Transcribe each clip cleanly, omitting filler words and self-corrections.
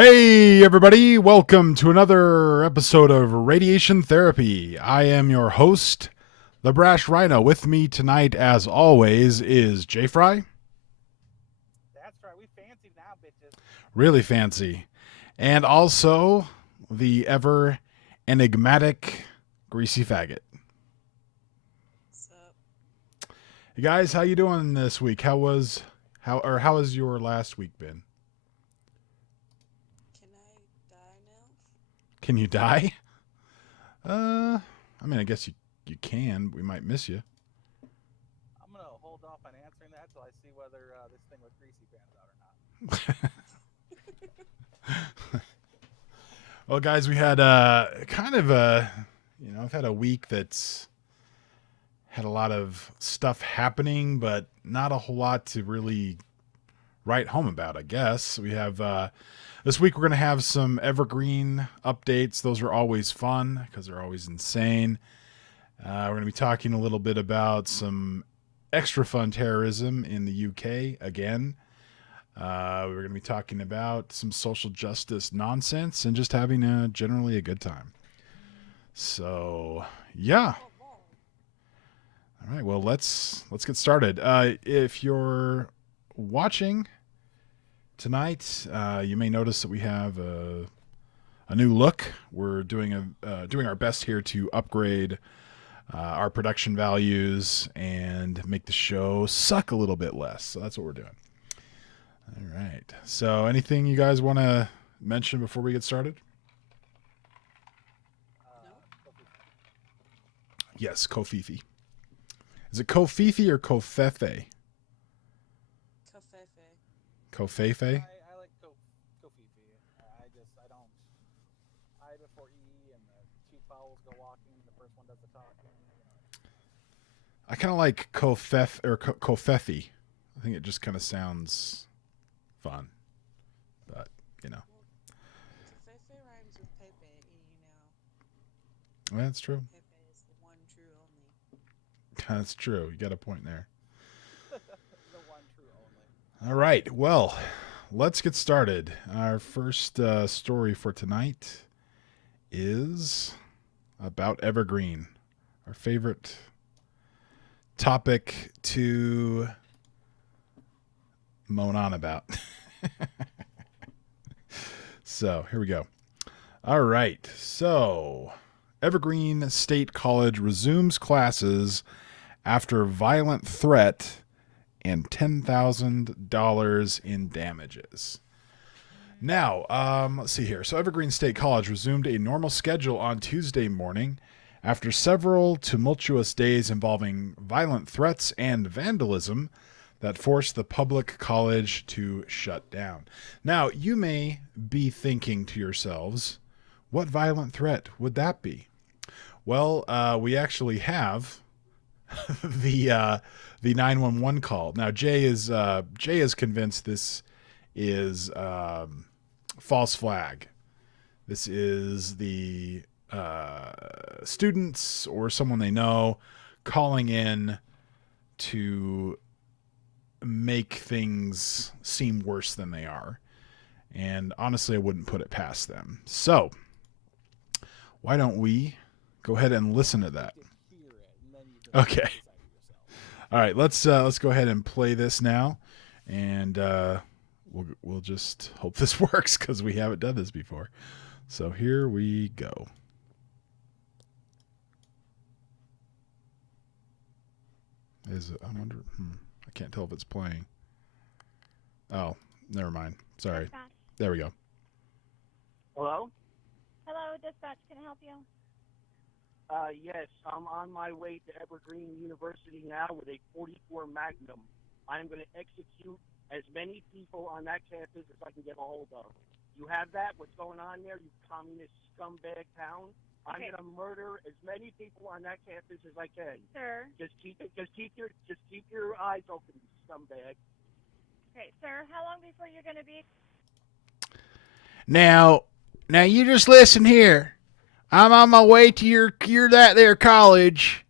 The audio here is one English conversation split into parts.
Hey, everybody. Welcome to another episode of Radiation Therapy. I am your host, the Brash Rhino. With me tonight, as always, is Jay Fry. That's right. We fancy now, bitches. Really fancy. And also the ever enigmatic Greasy Faggot. What's up? Hey guys, how you doing this week? How has your last week been? Can I die now? Can you die? I mean, I guess you can. We might miss you. I'm gonna hold off on answering that till I see whether this thing with greasy pans out or not. Well, guys, we had I've had a week that's had a lot of stuff happening, but not a whole lot to really write home about, I guess. We have this week we're going to have some evergreen updates. Those are always fun because they're always insane. We're going to be talking a little bit about some extra fun terrorism in the UK again. We're going to be talking about some social justice nonsense and just having generally a good time. So, yeah. All right, well, let's get started. If you're watching tonight, you may notice that we have a new look. We're doing our best here to upgrade our production values and make the show suck a little bit less. So that's what we're doing. All right. So, anything you guys want to mention before we get started? Yes, Kofifi. Is it Kofifi or Kofefe? Kofefe. Kofefe? I like Kofifi. I don't. I before E and the two vowels go walking. The first one does the talking. I kind of like Kofef or Kofefi. I think it just kind of sounds fun, but you know. Kofefe rhymes with Pepe, you know. That's true. Pepe is the one true only. That's true. You got a point there. The one true only. All right. Well, let's get started. Our first story for tonight is about Evergreen, our favorite topic to moan on about. So, here we go. All right. So, Evergreen State College resumes classes after violent threat and $10,000 in damages. Now, let's see here. So, Evergreen State College resumed a normal schedule on Tuesday morning after several tumultuous days involving violent threats and vandalism that forced the public college to shut down. Now, you may be thinking to yourselves, what violent threat would that be? Well, we actually have the 911 call. Now, Jay is convinced this is false flag. This is the students or someone they know calling in to make things seem worse than they are. And honestly, I wouldn't put it past them. So, why don't we go ahead and listen to that? Okay. All right, let's go ahead and play this now, and we'll just hope this works because we haven't done this before. So here we go. I wonder. I can't tell if it's playing. Oh, never mind. Sorry. Dispatch. There we go. Hello? Hello, dispatch. Can I help you? Yes, I'm on my way to Evergreen University now with a 44 Magnum. I'm going to execute as many people on that campus as I can get a hold of. You have that? What's going on there, you communist scumbag town? I'm Okay. going to murder as many people on that campus as I can. Sir. Just keep your eyes open, you scumbag. Okay, sir, how long before you're going to be? Now you just listen here. I'm on my way to your that there college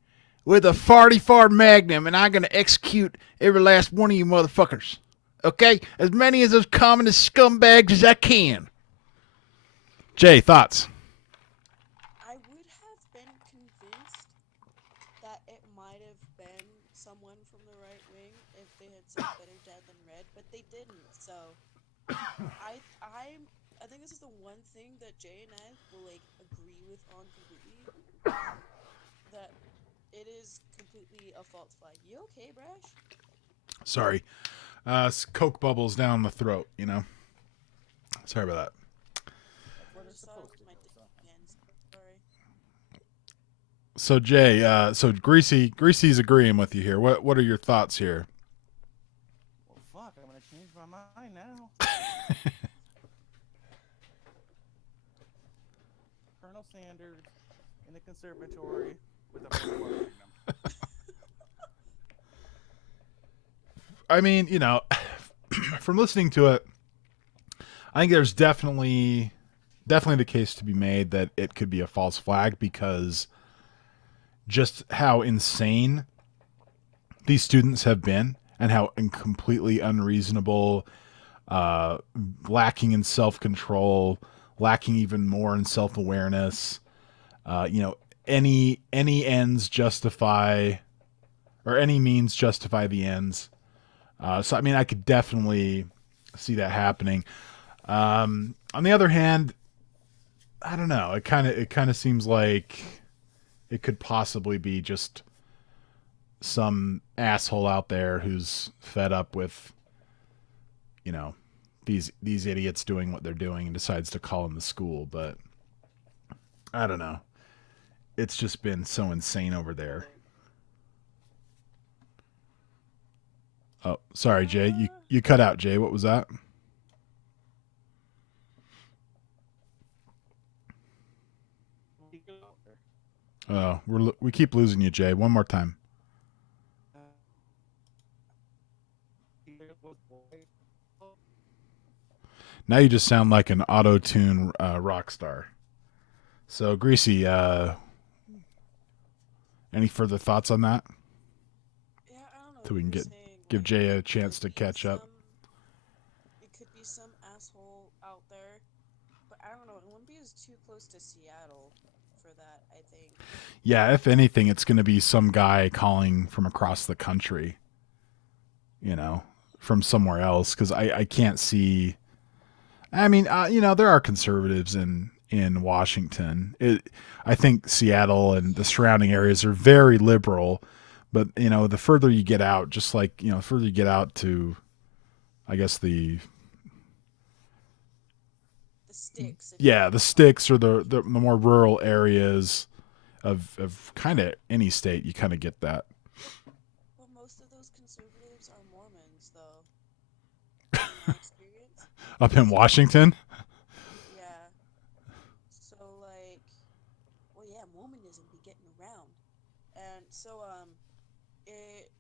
with a 44 Magnum, and I'm gonna execute every last one of you motherfuckers. Okay, as many of those communist scumbags as I can. Jay, thoughts? I would have been convinced that it might have been someone from the right wing if they had said better dead than red, but they didn't. So I think this is the one thing that Jay and I will like agree with on completely, that it is completely a false flag. You okay, Brash? Sorry. Coke bubbles down the throat, you know. Sorry about that. That's where they're Just saw supposed to my be. dick So. again. Sorry. So Jay, so Greasy's agreeing with you here. What are your thoughts here? Well, fuck, I'm gonna change my mind now. Colonel Sanders in the conservatory with a 44 Magnum. I mean, you know, from listening to it, I think there's definitely the case to be made that it could be a false flag because just how insane these students have been and how completely unreasonable, lacking in self-control, lacking even more in self-awareness. You know, any ends justify, or any means justify the ends. So I mean, I could definitely see that happening. On the other hand, I don't know. It kind of seems like it could possibly be just some asshole out there who's fed up with, you know, these idiots doing what they're doing and decides to call in the school. But I don't know. It's just been so insane over there. Oh, sorry, Jay. You cut out, Jay. What was that? Oh, we keep losing you, Jay. One more time. Now you just sound like an auto-tune rock star. So, Greasy, any further thoughts on that? Yeah, I don't know So what we can you're give saying. Jay a it chance could to be catch up. It could be some asshole out there, but I don't know. It wouldn't be as too close to Seattle for that, I think. Yeah, if anything, it's going to be some guy calling from across the country, you know, from somewhere else. Because I can't see. I mean, you know, there are conservatives in Washington. I think Seattle and the surrounding areas are very liberal, but you know, the further you get out, just like you know, the further you get out to, I guess The sticks, if you the will. sticks or the more rural areas of kind of any state, you kind of get that. Well, most of those conservatives are Mormons, though, in my experience. Up in So, Washington. yeah. So, like, well, yeah, Mormonism be getting around. And so, it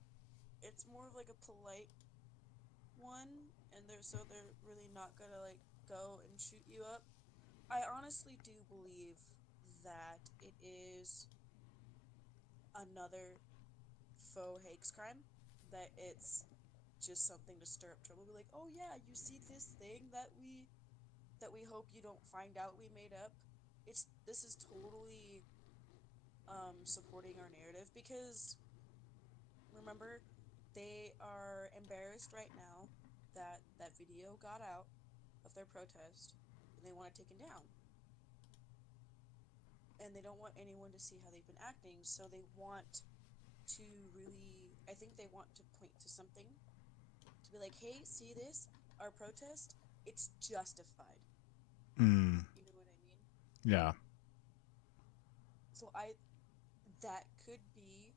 it's more of like a polite one, and they're really not gonna, like, go and shoot you up. I honestly do believe that it is another faux hate crime, that it's just something to stir up trouble. Be like, oh yeah, you see this thing that we hope you don't find out we made up. This is totally supporting our narrative, because remember, they are embarrassed right now that that video got out of their protest, and they want it taken down. And they don't want anyone to see how they've been acting, so they want to really, I think they want to point to something to be like, hey, see this? Our protest? It's justified. Mm, You know what I mean? yeah. So that could be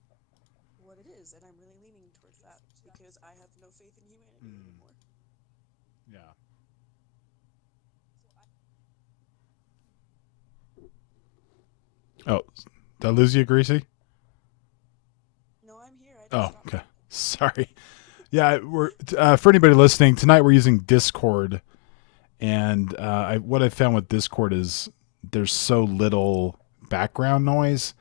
what it is, and I'm really leaning towards that because I have no faith in humanity anymore. Yeah. Oh, did I lose you, Greasy? No, I'm here. I Oh, just stopped okay. talking. Sorry. Yeah, we're for anybody listening tonight. We're using Discord, and what I found with Discord is there's so little background noise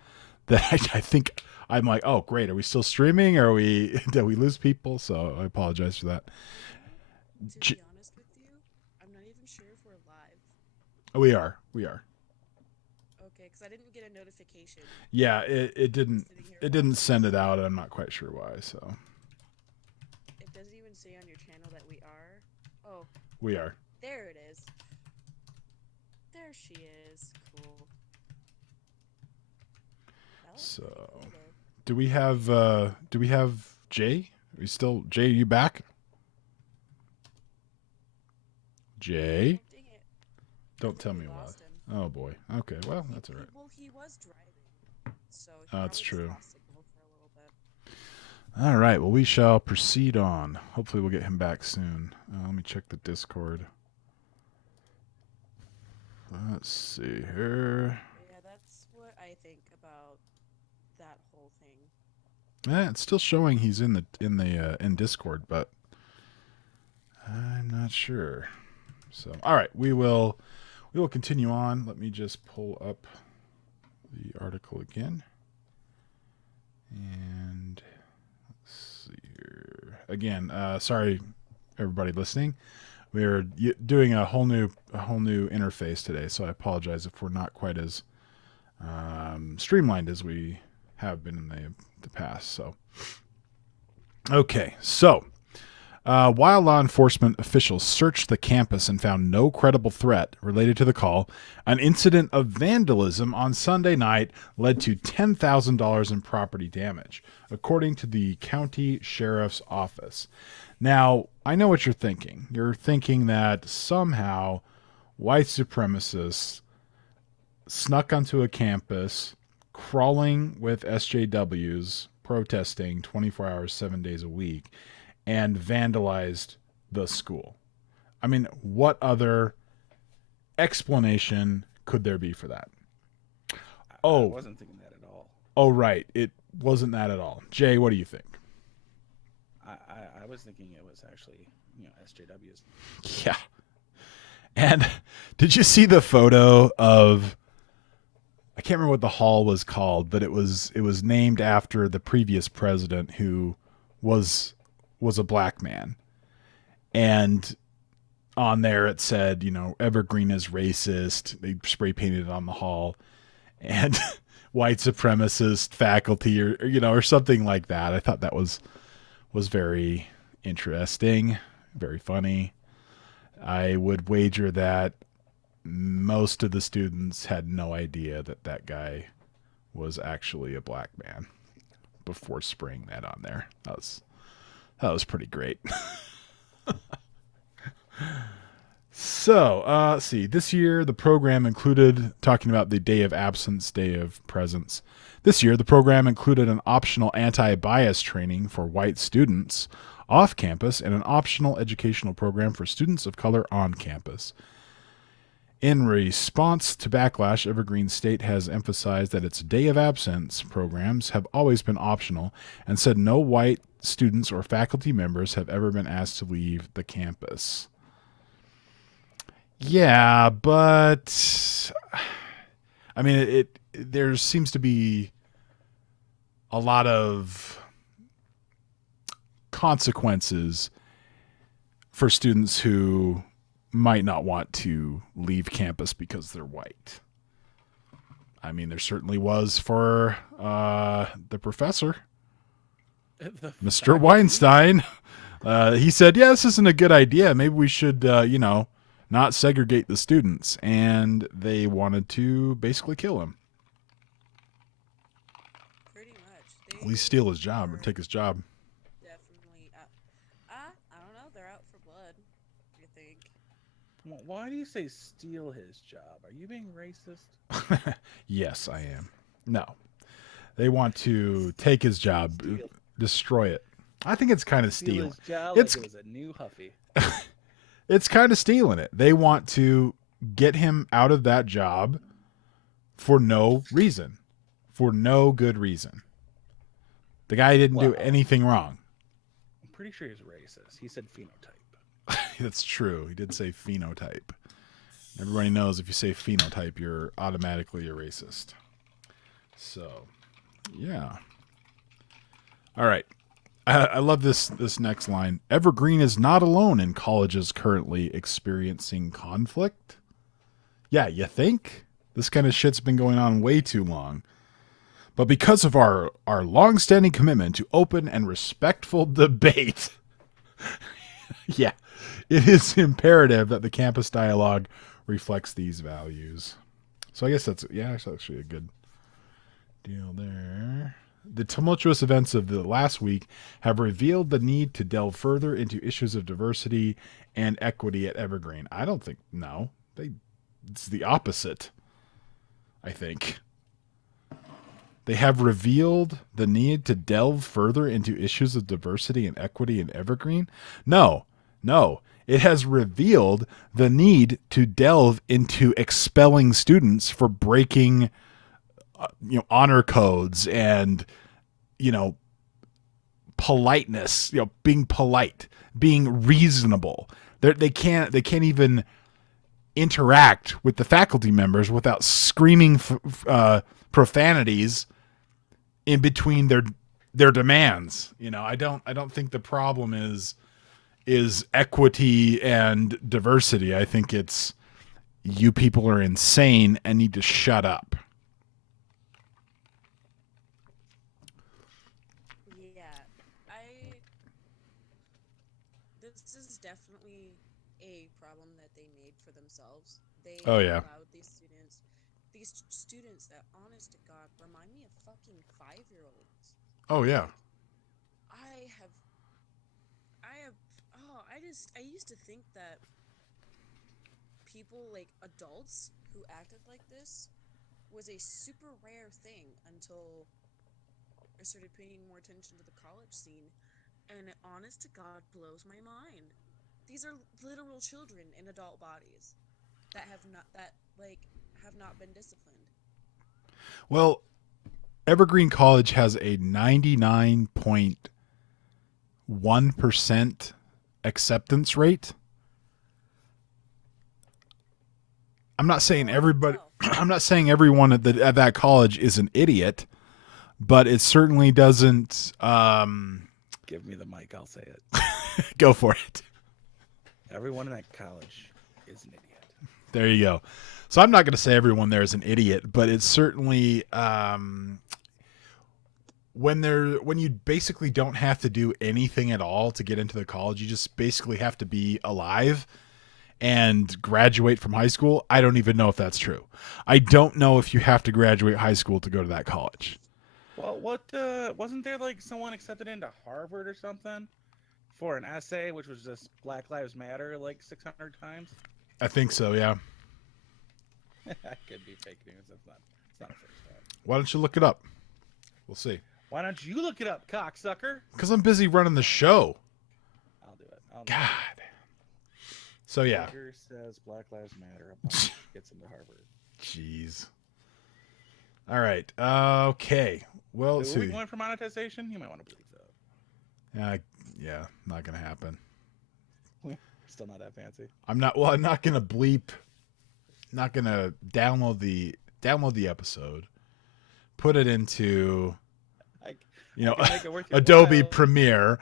that I think I'm like, oh great, are we still streaming? Or are we did we lose people? So I apologize for that. To be honest with you, I'm not even sure if we're live. We are. We are. Okay, because I didn't get a notification. Yeah, it didn't Sitting here it didn't watching send this. it out. I'm not quite sure why. So It doesn't even say on your channel that we are. Oh, we are. there it is. There she is. Cool. That looks pretty So cool, though. do we have Jay? Are we still Jay? Are you back? Jay, Oh, dang it. don't I tell think me we what. lost him. Oh boy. Okay. Well, that's all right. Well, he was driving, so he That's probably true. just lost signal for a little bit. All right. Well, we shall proceed on. Hopefully, we'll get him back soon. Let me check the Discord. Let's see here. Yeah, that's what I think about that whole thing. It's still showing he's in in Discord, but I'm not sure. So, all right, we will continue on. Let me just pull up the article again, and let's see here again. Sorry, everybody listening. We're doing a whole new interface today, so I apologize if we're not quite as streamlined as we have been in the past. So, okay, so. While law enforcement officials searched the campus and found no credible threat related to the call, an incident of vandalism on Sunday night led to $10,000 in property damage, according to the county sheriff's office. Now, I know what you're thinking. You're thinking that somehow white supremacists snuck onto a campus, crawling with SJWs, protesting 24 hours, 7 days a week, and vandalized the school. I mean, what other explanation could there be for that? I wasn't thinking that at all. Oh, right. It wasn't that at all. Jay, what do you think? I was thinking it was actually, SJWs. Yeah. And did you see the photo of, I can't remember what the hall was called, but it was named after the previous president who was a black man. And on there it said, Evergreen is racist. They spray painted it on the hall. And white supremacist faculty or something like that. I thought that was very interesting, very funny. I would wager that most of the students had no idea that guy was actually a black man before spraying that on there. That was pretty great. So, let's see. This year, the program included, talking about the day of absence, day of presence. This year, the program included an optional anti-bias training for white students off campus and an optional educational program for students of color on campus. In response to backlash, Evergreen State has emphasized that its day of absence programs have always been optional and said no white students or faculty members have ever been asked to leave the campus. Yeah, but I mean, there seems to be a lot of consequences for students who might not want to leave campus because they're white. I mean, there certainly was for the professor, Mr. Weinstein. He said, yeah, this isn't a good idea. Maybe we should, not segregate the students. And they wanted to basically kill him. Pretty much. At least steal his job or take his job. Definitely. I don't know. They're out for blood. I think. Why do you say steal his job? Are you being racist? Yes, I am. No. They want to take his job, destroy it. I think it's kind of stealing. His job It's like it was a new Huffy. It's kind of stealing it. They want to get him out of that job for no reason, for no good reason. The guy didn't do anything wrong. I'm pretty sure he's racist. He said phenotype. That's true. He did say phenotype. Everybody knows if you say phenotype, you're automatically a racist. So, yeah. All right. I love this next line. Evergreen is not alone in colleges currently experiencing conflict. Yeah, you think? This kind of shit's been going on way too long. But because of our long-standing commitment to open and respectful debate, yeah, it is imperative that the campus dialogue reflects these values. So I guess that's actually a good deal there. The tumultuous events of the last week have revealed the need to delve further into issues of diversity and equity at Evergreen. I don't think it's the opposite. I think they have revealed the need to delve further into issues of diversity and equity in Evergreen. No, it has revealed the need to delve into expelling students for breaking honor codes and politeness, being polite, being reasonable. They can't even interact with the faculty members without screaming profanities in between their demands. I don't think the problem is equity and diversity. I think it's you people are insane and need to shut up. Yeah, this is definitely a problem that they made for themselves. They Oh yeah. allowed these students that, honest to God, remind me of fucking 5-year-olds. Oh yeah. I used to think that people, like adults who acted like this, was a super rare thing until I started paying more attention to the college scene, and it, honest to God, blows my mind. These are literal children in adult bodies that have not been disciplined. Well, Evergreen College has a 99.1% acceptance rate. I'm not saying everybody. I'm not saying everyone at that college is an idiot, but it certainly doesn't. Give me the mic, I'll say it. Go for it. Everyone in that college is an idiot. There you go. So I'm not going to say everyone there is an idiot, but it's certainly when you basically don't have to do anything at all to get into the college. You just basically have to be alive and graduate from high school. I don't even know if that's true. I don't know if you have to graduate high school to go to that college. Well, wasn't there like someone accepted into Harvard or something for an essay, which was just Black Lives Matter like 600 times? I think so, yeah. That could be fake news. It's not a first time. Why don't you look it up? We'll see. Why don't you look it up, cocksucker? Because I'm busy running the show. I'll do it. God. So yeah. Baker says Black Lives Matter. Gets into Harvard. Jeez. All right. Okay. Well, let's Are see. we going for monetization? You might want to believe that. Yeah, not gonna happen. Still not that fancy. I'm not gonna bleep. Not gonna download the episode. Put it into Adobe Premiere.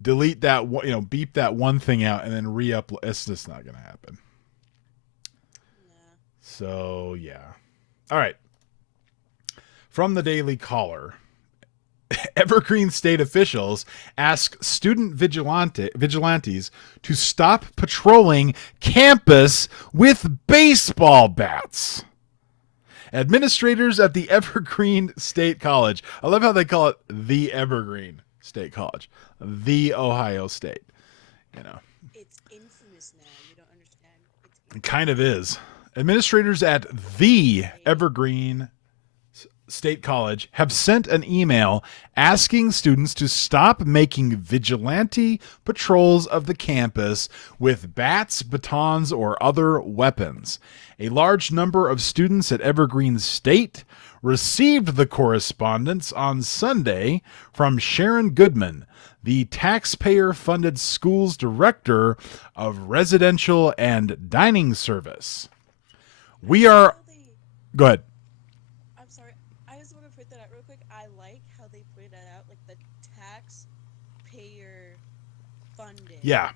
Delete that beep that one thing out and then re-upload. It's just not gonna happen. Yeah. So yeah. All right. From the Daily Caller, Evergreen State officials ask student vigilantes to stop patrolling campus with baseball bats. Administrators at the Evergreen State College. I love how they call it the Evergreen State College. The Ohio State. It's infamous now. You don't understand. It kind of is. Administrators at the Evergreen State College have sent an email asking students to stop making vigilante patrols of the campus with bats, batons, or other weapons. A large number of students at Evergreen State received the correspondence on Sunday from Sharon Goodman, the taxpayer-funded school's director of residential and dining service. We are... Go ahead. I'm sorry. I just want to put that out real quick. I like how they put that out, like the taxpayer funded. Yeah.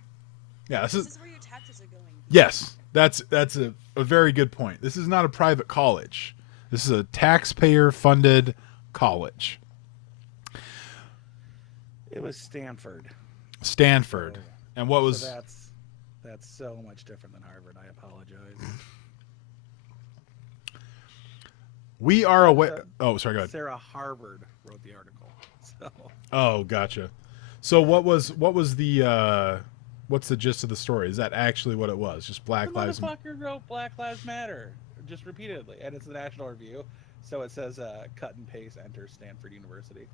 Yeah, This is where your taxes are going. yes, that's a very good point. This is not a private college. This is a taxpayer-funded college. It was Stanford. Stanford. So- And what was... So that's so much different than Harvard. I apologize. We are aware... Oh, sorry, go ahead. Sarah Harvard wrote the article. So Oh, gotcha. So what was the what's the gist of the story? Is that actually what it was? Just Black the Lives motherfucker wrote Black Lives Matter just repeatedly, and it's the National Review. So it says cut and paste, enter Stanford University.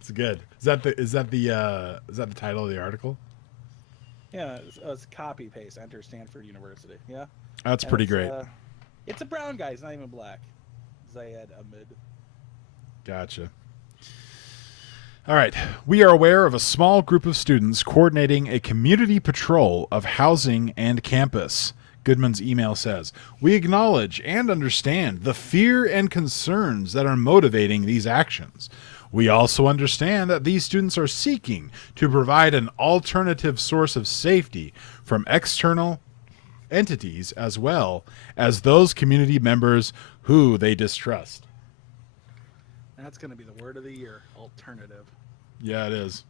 It's good. Is that the title of the article? Yeah, it's copy paste, enter Stanford University. Yeah, That's And pretty it's, great. It's a brown guy. He's not even black. Zayed Ahmed. Gotcha. All right. We are aware of a small group of students coordinating a community patrol of housing and campus. Goodman's email says, "We acknowledge and understand the fear and concerns that are motivating these actions. We also understand that these students are seeking to provide an alternative source of safety from external entities as well as those community members who they distrust." That's going to be the word of the year. Alternative. Yeah, it is.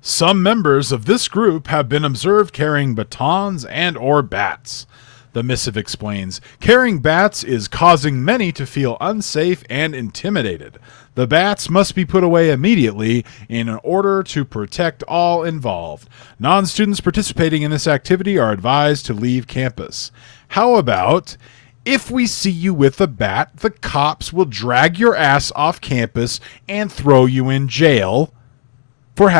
Some members of this group have been observed carrying batons and or bats. The missive explains, carrying bats is causing many to feel unsafe and intimidated. The bats must be put away immediately in order to protect all involved. Non-students participating in this activity are advised to leave campus. How about, if we see you with a bat, the cops will drag your ass off campus and throw you in jail for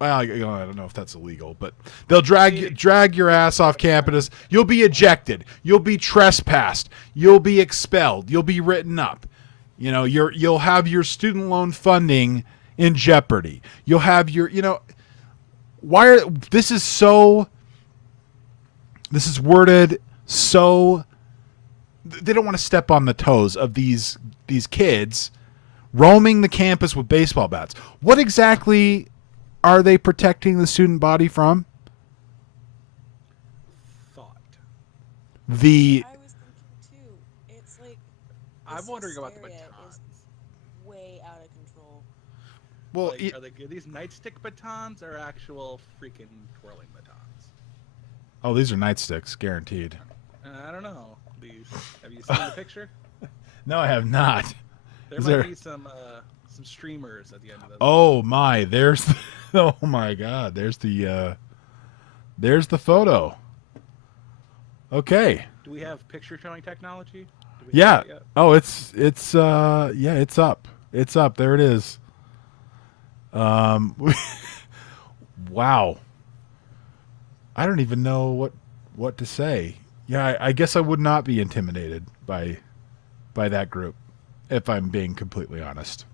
well, I don't know if that's illegal, but they'll drag your ass off campus. You'll be ejected. You'll be trespassed. You'll be expelled. You'll be written up. You'll have your student loan funding in jeopardy. You'll have your, this is worded so they don't want to step on the toes of these kids roaming the campus with baseball bats. What exactly are they protecting the student body from? Thought. I was thinking too. It's like I'm wondering about the hysteria batons. is way out of control. Well, Like, are these nightstick batons or actual freaking twirling batons? these are nightsticks, guaranteed. I don't know. Have you seen the picture? No, I have not. There Is might there- be some streamers at the end of this. Oh my, oh my God, there's the photo. Okay. Do we have picture showing technology? Do we Yeah. have it yet? Oh, it's up. It's up. There it is. Wow. I don't even know what to say. Yeah, I guess I would not be intimidated by that group, if I'm being completely honest.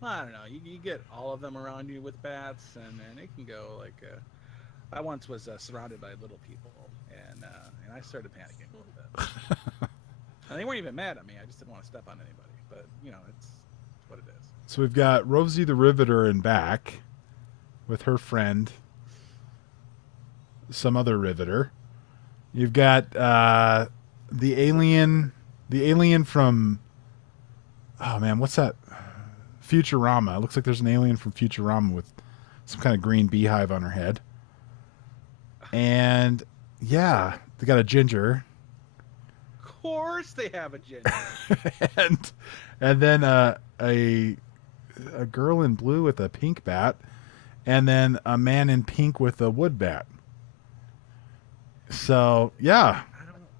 Well, I don't know. You get all of them around you with bats, and it can go like. I once was surrounded by little people, and I started panicking a little bit. And they weren't even mad at me. I just didn't want to step on anybody. But it's what it is. So we've got Rosie the Riveter in back with her friend, some other Riveter. You've got the alien from, oh man, what's that? Futurama. It looks like there's an alien from Futurama with some kind of green beehive on her head. And yeah, they got a ginger. Of course, they have a ginger. and then a girl in blue with a pink bat, and then a man in pink with a wood bat. So yeah.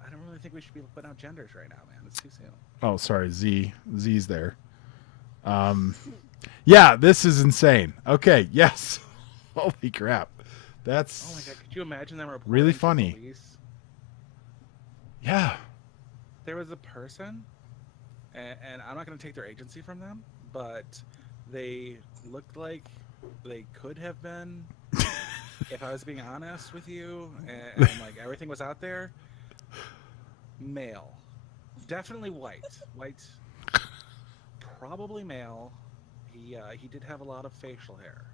I don't really think we should be putting out genders right now, man. It's too soon. Oh, sorry, Z's there. Yeah, this is insane. Okay, yes. Holy crap. That's Oh my god, could you imagine them reporting really to funny. police? Yeah. There was a person, and I'm not going to take their agency from them, but they looked like they could have been, if I was being honest with you, and like everything was out there, male. Definitely white. Probably male, He did have a lot of facial hair.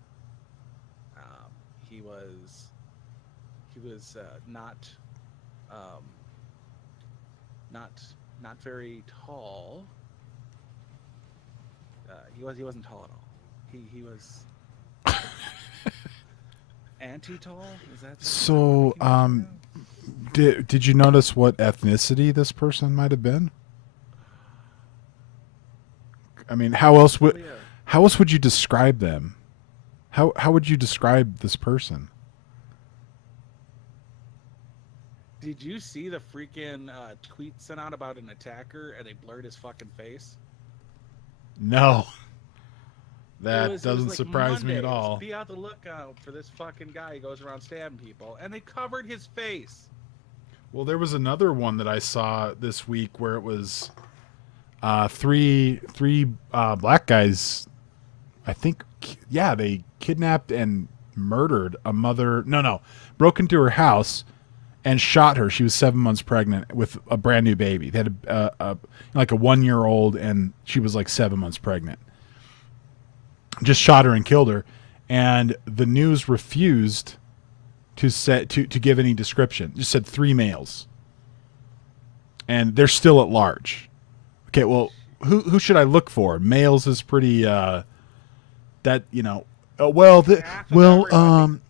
Um, he was not um, not not very tall. He wasn't tall at all. He was anti-tall. Is that what we So, can figure out? did you notice what ethnicity this person might have been? I mean, Probably a. how else would you describe them? How would you describe this person? Did you see the freaking tweet sent out about an attacker and they blurred his fucking face? No, It that was doesn't like surprise me Monday. at It was all. be on the lookout for this fucking guy who goes around stabbing people, and they covered his face. Well, there was another one that I saw this week where it was three black guys. I think, yeah, they kidnapped and murdered a mother. No, broke into her house and shot her. She was 7 months pregnant with a brand new baby. They had like a 1 year old, and she was like 7 months pregnant. Just shot her and killed her, and the news refused to give any description. Just said three males, and they're still at large. Okay, well, who should I look for? Males is pretty that you know. Half of everybody.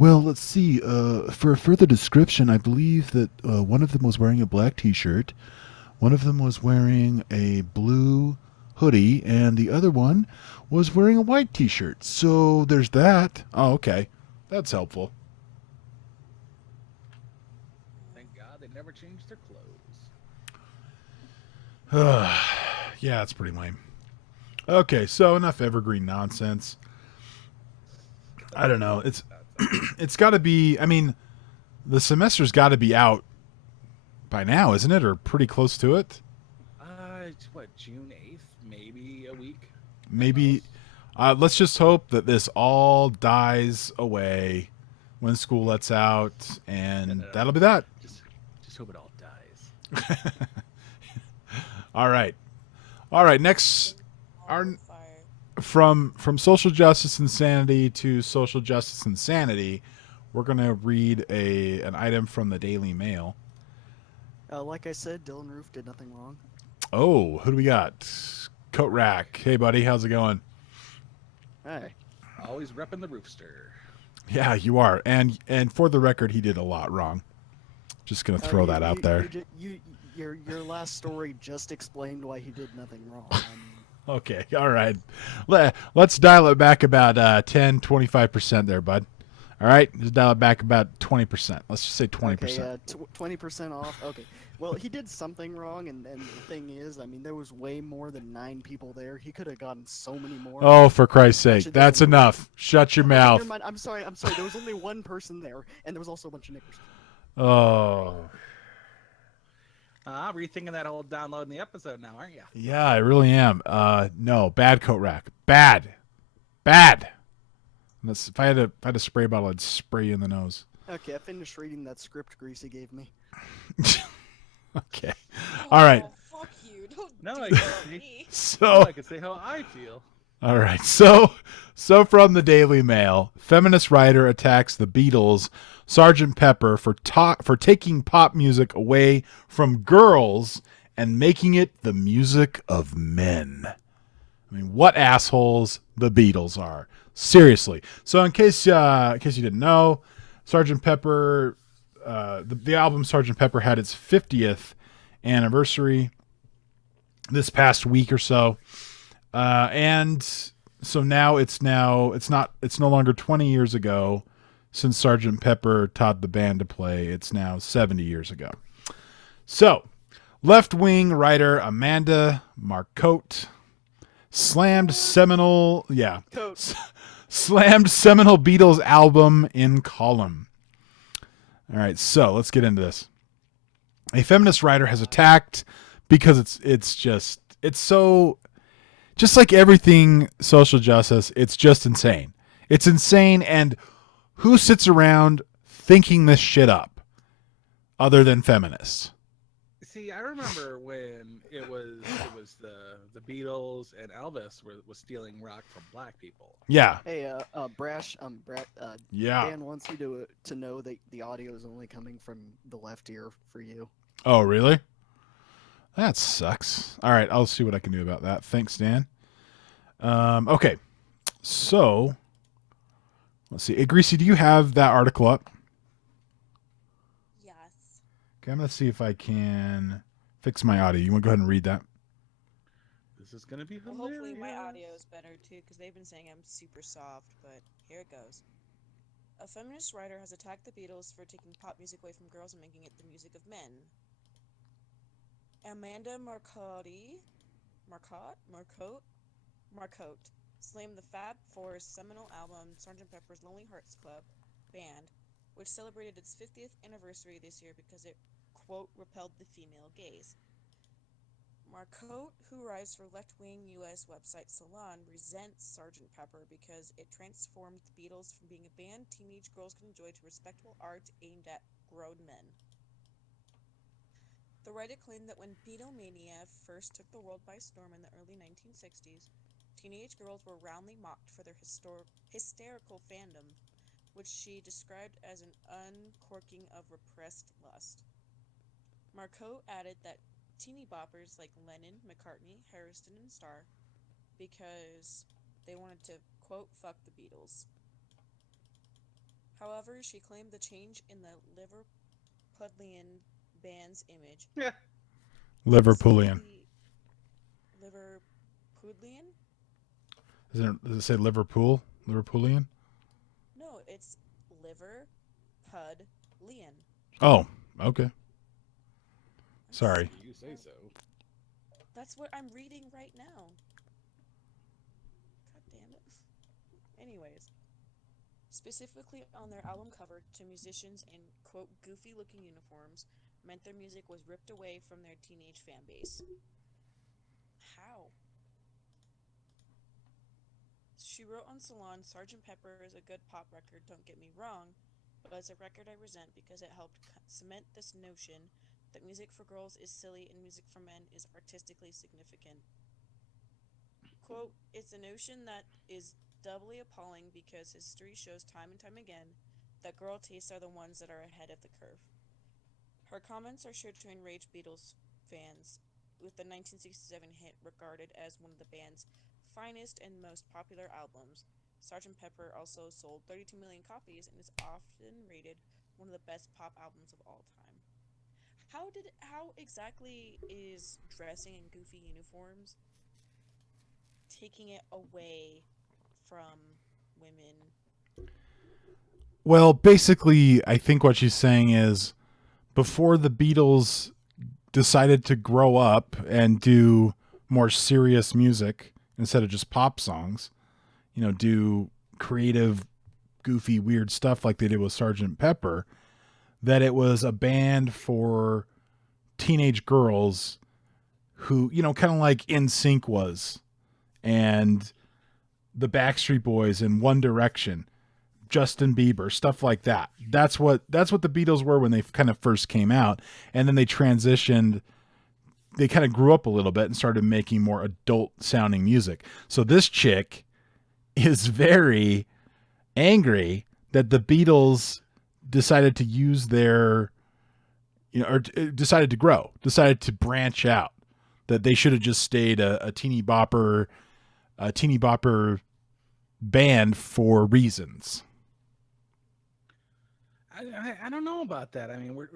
Well, let's see. For a further description, I believe that one of them was wearing a black T-shirt, one of them was wearing a blue hoodie, and the other one was wearing a white T-shirt. So there's that. Oh, okay, that's helpful. Thank God they never changed their clothes. Yeah, it's pretty lame. Okay, so enough evergreen nonsense. I don't know. It's got to be. I mean, the semester's got to be out by now, isn't it, or pretty close to it? It's what, June 8th? Maybe a week at Maybe. most. Let's just hope that this all dies away when school lets out, and that'll be that. Just, just hope it all dies. All right. All right. Next, our On fire. from social justice insanity to social justice insanity, we're gonna read an item from the Daily Mail. Like I said, Dylan Roof did nothing wrong. Oh, who do we got? Coat Rack. Hey, buddy, how's it going? Hey, Always repping the roofster. Yeah, you are. And for the record, he did a lot wrong. Just gonna throw that out there. Your last story just explained why he did nothing wrong. I mean, Okay, all right. Let's dial it back about 10, 25% there, bud. All right, just dial it back about 20%. Let's just say 20%. okay, 20% off. Okay. Well, he did something wrong, and the thing is, I mean, there was way more than 9 people there. He could have gotten so many more. Oh, for Christ's sake, Actually, that's enough. Shut your Okay, never mouth. mind. I'm sorry. There was only one person there, and there was also a bunch of niggers. Oh, Rethinking that whole downloading the episode now, aren't you? yeah, I really am. No, bad Coat Rack. Bad. If I had a spray bottle, I'd spray you in the nose. Okay, I finished reading that script Greasy gave me. Okay. All right. Oh, fuck you. Don't No, do I that can to see. me. So I can say how I feel. all right. So from the Daily Mail, feminist writer attacks the Beatles, Sgt. Pepper for taking pop music away from girls and making it the music of men. I mean, what assholes the Beatles are. Seriously. So in case you didn't know, Sgt. Pepper, the album Sgt. Pepper had its 50th anniversary this past week or so. And so now it's no longer 20 years ago since Sgt. Pepper taught the band to play. It's now 70 years ago. So, left-wing writer Amanda Marcotte slammed seminal Beatles album in column. All right, so let's get into this. A feminist writer has attacked because it's so just like everything social justice, it's just insane. It's insane, and who sits around thinking this shit up other than feminists? See, I remember when it was the Beatles and Elvis was stealing rock from black people. Yeah. Hey, Brash, Yeah. Dan wants you to know that the audio is only coming from the left ear for you. Oh, really? That sucks. All right, I'll see what I can do about that. Thanks, Dan. Okay, so let's see. Hey, Greasy, do you have that article up? Yes. Okay, I'm gonna see if I can fix my audio. You want to go ahead and read that? This is gonna be Well, hilarious. hopefully my audio is better too, because they've been saying I'm super soft, but here it goes. A feminist writer has attacked the Beatles for taking pop music away from girls and making it the music of men. Amanda Marcotte slammed the Fab Four's seminal album Sgt. Pepper's Lonely Hearts Club Band, which celebrated its 50th anniversary this year because it, quote, repelled the female gaze. Marcotte, who writes for left-wing U.S. website Salon, resents Sgt. Pepper because it transformed the Beatles from being a band teenage girls could enjoy to respectable art aimed at grown men. The writer claimed that when Beatlemania first took the world by storm in the early 1960s, teenage girls were roundly mocked for their hysterical fandom, which she described as an uncorking of repressed lust. Marcotte added that teeny boppers like Lennon, McCartney, Harrison, and Starr because they wanted to, quote, fuck the Beatles. However, she claimed the change in the Liverpudlian band's image. Yeah. Liverpoolian. Liverpudlian? Does it say Liverpool? Liverpoolian? No, it's Liverpudlian. Oh, okay. Sorry. You say so. That's what I'm reading right now. God damn it. Anyways, specifically on their album cover, to musicians in, quote, goofy-looking uniforms meant their music was ripped away from their teenage fan base. How? She wrote on Salon, Sgt. Pepper is a good pop record, don't get me wrong, but it's a record I resent because it helped cement this notion that music for girls is silly and music for men is artistically significant. Quote, it's a notion that is doubly appalling because history shows time and time again that girl tastes are the ones that are ahead of the curve. Her comments are sure to enrage Beatles fans, with the 1967 hit regarded as one of the band's finest and most popular albums. Sgt. Pepper also sold 32 million copies and is often rated one of the best pop albums of all time. How exactly is dressing in goofy uniforms taking it away from women? Well, basically, I think what she's saying is before the Beatles decided to grow up and do more serious music instead of just pop songs, do creative, goofy, weird stuff like they did with Sgt. Pepper, that it was a band for teenage girls who, kind of like NSYNC was, and the Backstreet Boys and One Direction, Justin Bieber, stuff like that. That's what the Beatles were when they kind of first came out, and then they transitioned. They kind of grew up a little bit and started making more adult sounding music. So this chick is very angry that the Beatles decided to use their, or decided to grow, decided to branch out, that they should have just stayed a teeny bopper band for reasons. I don't know about that. I mean, we're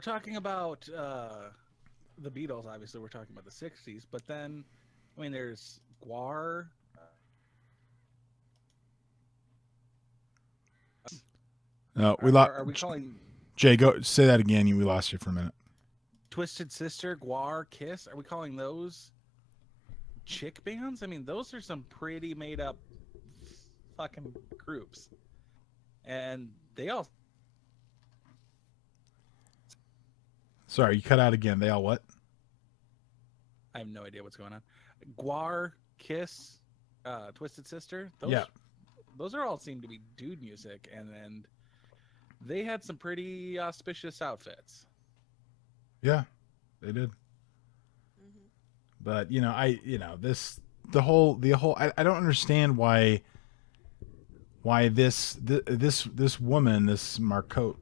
talking about the Beatles. Obviously, we're talking about the '60s, but then, I mean, there's Guar. No, Are we calling Jay? Go say that again. We lost you for a minute. Twisted Sister, Guar, Kiss? Are we calling those chick bands? I mean, those are some pretty made up fucking groups, and they all. Sorry, you cut out again. They all what? I have no idea what's going on. Guar, Kiss, Twisted Sister. Those are all seem to be dude music, and they had some pretty auspicious outfits. Yeah. They did. Hmm. But the whole I don't understand why this woman, this Marcotte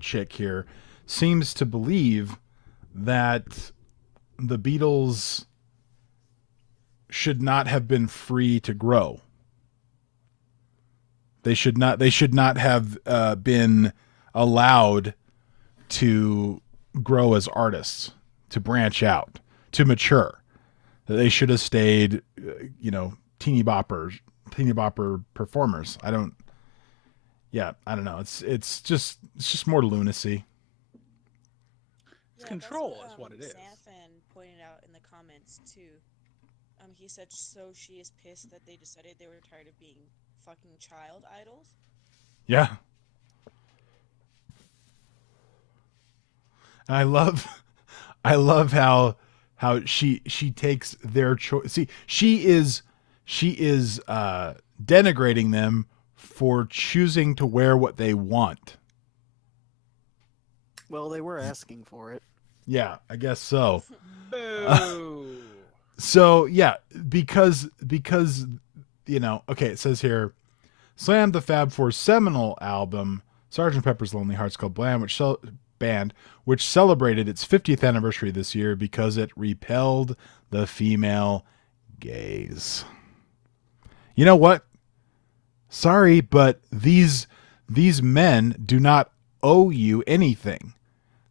chick here, seems to believe that the Beatles should not have been free to grow. They should not have been allowed to grow as artists, to branch out, to mature. That they should have stayed, teeny bopper performers. I don't know. It's just more lunacy. It's Yeah, control that's is what it is. Xanfan pointed out in the comments too. He said so she is pissed that they decided they were tired of being fucking child idols. Yeah. And I love how she takes their choice. See, she is denigrating them for choosing to wear what they want. Well, they were asking for it. Yeah, I guess so. Boo. So yeah, because okay, it says here, slammed the Fab Four's seminal album, Sgt. Pepper's Lonely Hearts Club Band, which celebrated its 50th anniversary this year because it repelled the female gaze. You know what? Sorry, but these men do not owe you anything.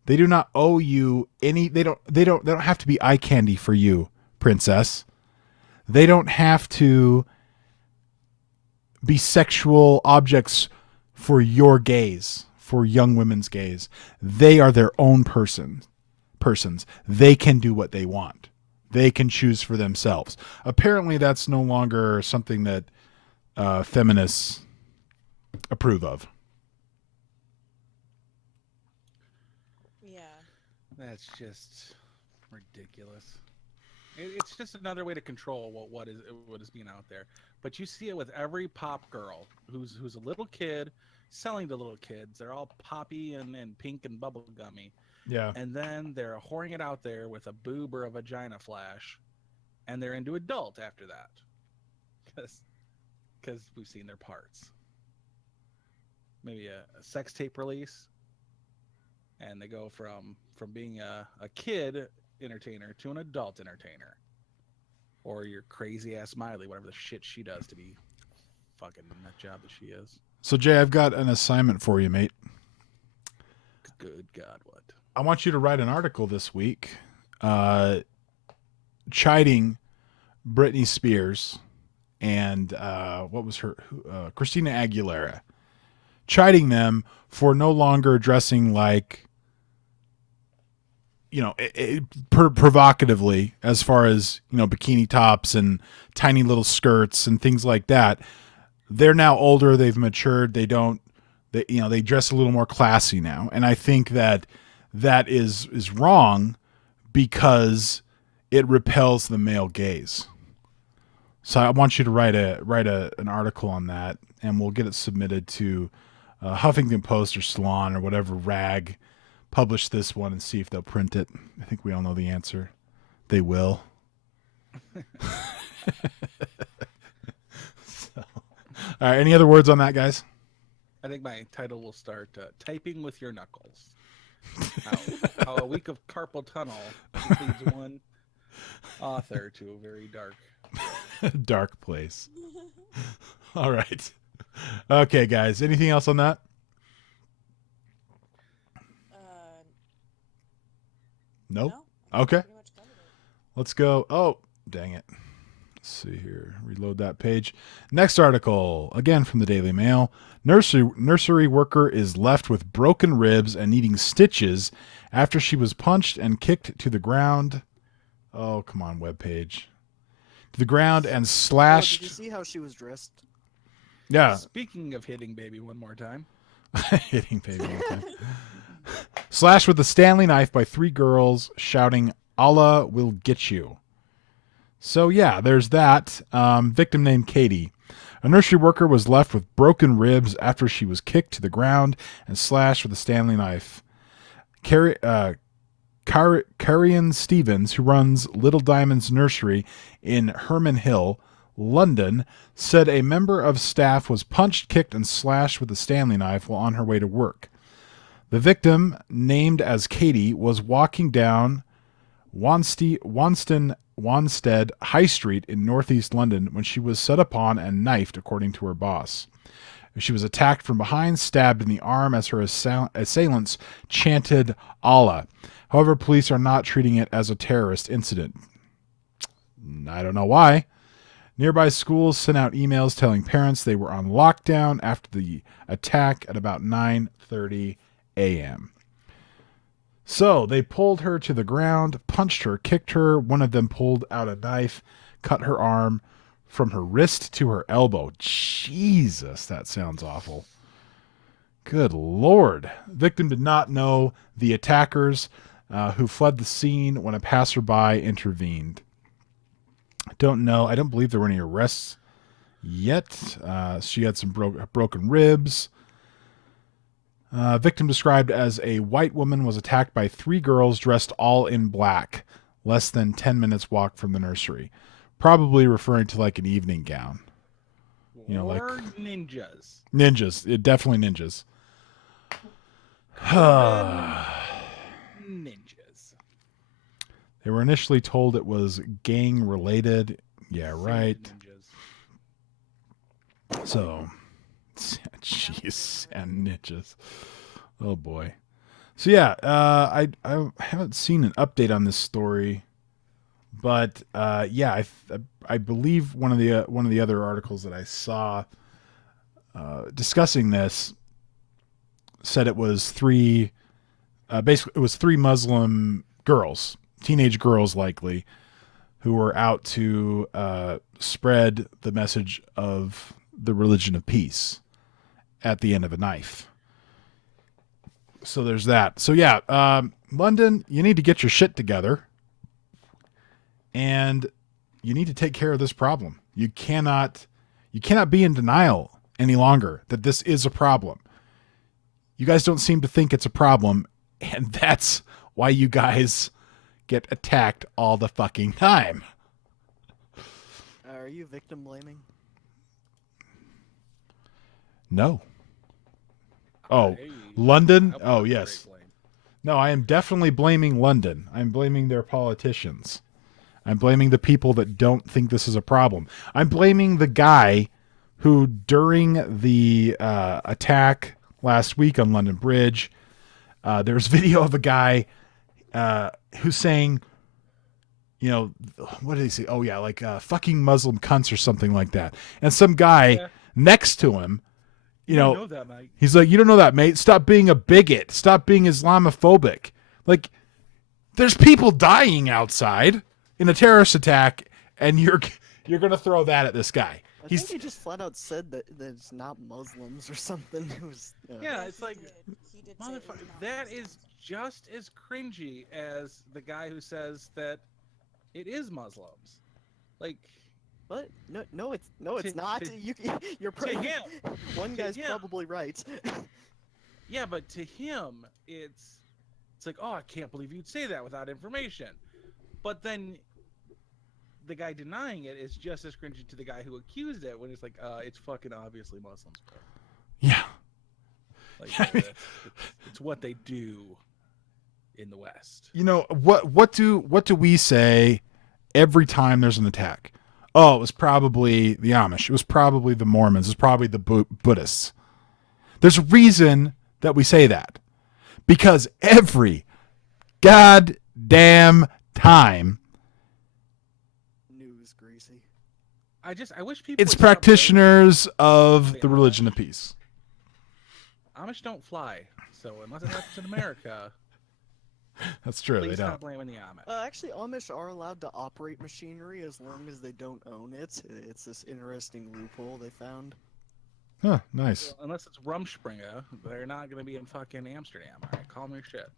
They do not owe you any. They don't have to be eye candy for you, princess. They don't have to be sexual objects for your gaze, for young women's gaze. They are their own persons. They can do what they want. They can choose for themselves. Apparently, that's no longer something that feminists approve of. Yeah. That's just ridiculous. It's just another way to control what is being out there. But you see it with every pop girl who's a little kid selling to little kids. They're all poppy and pink and bubble gummy. Yeah. And then they're whoring it out there with a boob or a vagina flash, and they're into adult after that. Because we've seen their parts. Maybe a sex tape release, and they go from being a kid entertainer to an adult entertainer, or your crazy ass Miley, whatever the shit she does to be fucking that job that she is. So Jay, I've got an assignment for you, mate. Good God, what? I want you to write an article this week, chiding Britney Spears and what was her Christina Aguilera, chiding them for no longer dressing like, provocatively, as far as bikini tops and tiny little skirts and things like that. They're now older. They've matured. They dress a little more classy now, and I think that is wrong because it repels the male gaze. So I want you to write an article on that, and we'll get it submitted to Huffington Post or Salon or whatever rag publish this one, and see if they'll print it. I think we all know the answer. They will. So, all right. Any other words on that, guys? I think my title will start typing with your knuckles. How a week of carpal tunnel leads one author to a very dark place. All right. Okay, guys. Anything else on that? Nope. No, Okay. pretty much covered it. Let's go. Oh, dang it. Let's see here. Reload that page. Next article, again from the Daily Mail. Nursery worker is left with broken ribs and needing stitches after she was punched and kicked to the ground. Oh, come on, webpage. To the ground and Oh, slashed. did you see how she was dressed? Yeah. Speaking of hitting baby one more time. Hitting baby. Okay. Slashed with a Stanley knife by three girls shouting, "Allah will get you." So yeah, there's that. Victim named Katie. A nursery worker was left with broken ribs after she was kicked to the ground and slashed with a Stanley knife. Carrion Stevens, who runs Little Diamond's nursery in Herman Hill, London, said a member of staff was punched, kicked, and slashed with a Stanley knife while on her way to work. The victim, named as Katie, was walking down Wanstead High Street in northeast London when she was set upon and knifed, according to her boss. She was attacked from behind, stabbed in the arm as her assailants chanted Allah. However, police are not treating it as a terrorist incident. I don't know why. Nearby schools sent out emails telling parents they were on lockdown after the attack at about 9:30 a.m. So they pulled her to the ground, punched her, kicked her. One of them pulled out a knife, cut her arm from her wrist to her elbow. Jesus, that sounds awful. Good Lord. Victim did not know the attackers, who fled the scene when a passerby intervened. Don't know. I don't believe there were any arrests yet. She had some broken ribs. Victim described as a white woman was attacked by 3 girls dressed all in black, less than 10 minutes walk from the nursery. Probably referring to like an evening gown. You know, or like ninjas. Ninjas. Definitely ninjas. Ninjas. They were initially told it was gang related. Yeah, right. Ninjas. So, jeez, and ninjas. Oh boy. So yeah, I haven't seen an update on this story, but yeah, I believe one of the other articles that I saw discussing this said it was 3 Muslim girls, teenage girls likely, who were out to spread the message of the religion of peace at the end of a knife. So there's that. So yeah, London, you need to get your shit together, and you need to take care of this problem. You cannot be in denial any longer that this is a problem. You guys don't seem to think it's a problem, and that's why you guys get attacked all the fucking time. Are you victim blaming? No. Oh, Hey, London? I hope Oh, that's yes. great blame. No, I am definitely blaming London. I'm blaming their politicians. I'm blaming the people that don't think this is a problem. I'm blaming the guy who, during the attack last week on London Bridge, there's video of a guy who's saying, you know, what did he say? Oh, yeah, like fucking Muslim cunts or something like that. And some guy next to him, you know that, mate. he's like, you don't know that, mate. Stop being a bigot. Stop being Islamophobic. Like, there's people dying outside in a terrorist attack, and you're going to throw that at this guy. I think he just flat out said that it's not Muslims or something. It was Yeah, it's like, He did say it was motherfucker, not that Muslim. is just as cringy as the guy who says that it is Muslims. Like, What? No, it's not. to- You're to him. One To guy's him. probably right. Yeah, but to him, it's like, oh, I can't believe you'd say that without information. But then the guy denying it is just as cringy to the guy who accused it when it's like, it's fucking obviously Muslims, bro. Yeah. Like, it's what they do in the West. You know, what do we say every time there's an attack? Oh, it was probably the Amish. It was probably the Mormons. It was probably the Buddhists. There's a reason that we say that. Because every goddamn time News greasy. I wish people it's would stop practitioners of the the religion of peace. blaming- Amish don't fly, so unless it happens in America, That's true. please They stop don't. blaming the Amish. Actually, Amish are allowed to operate machinery as long as they don't own it. It's this interesting loophole they found. Huh, nice. Well, unless it's Rumspringa, they're not going to be in fucking Amsterdam. All right, call me your shit.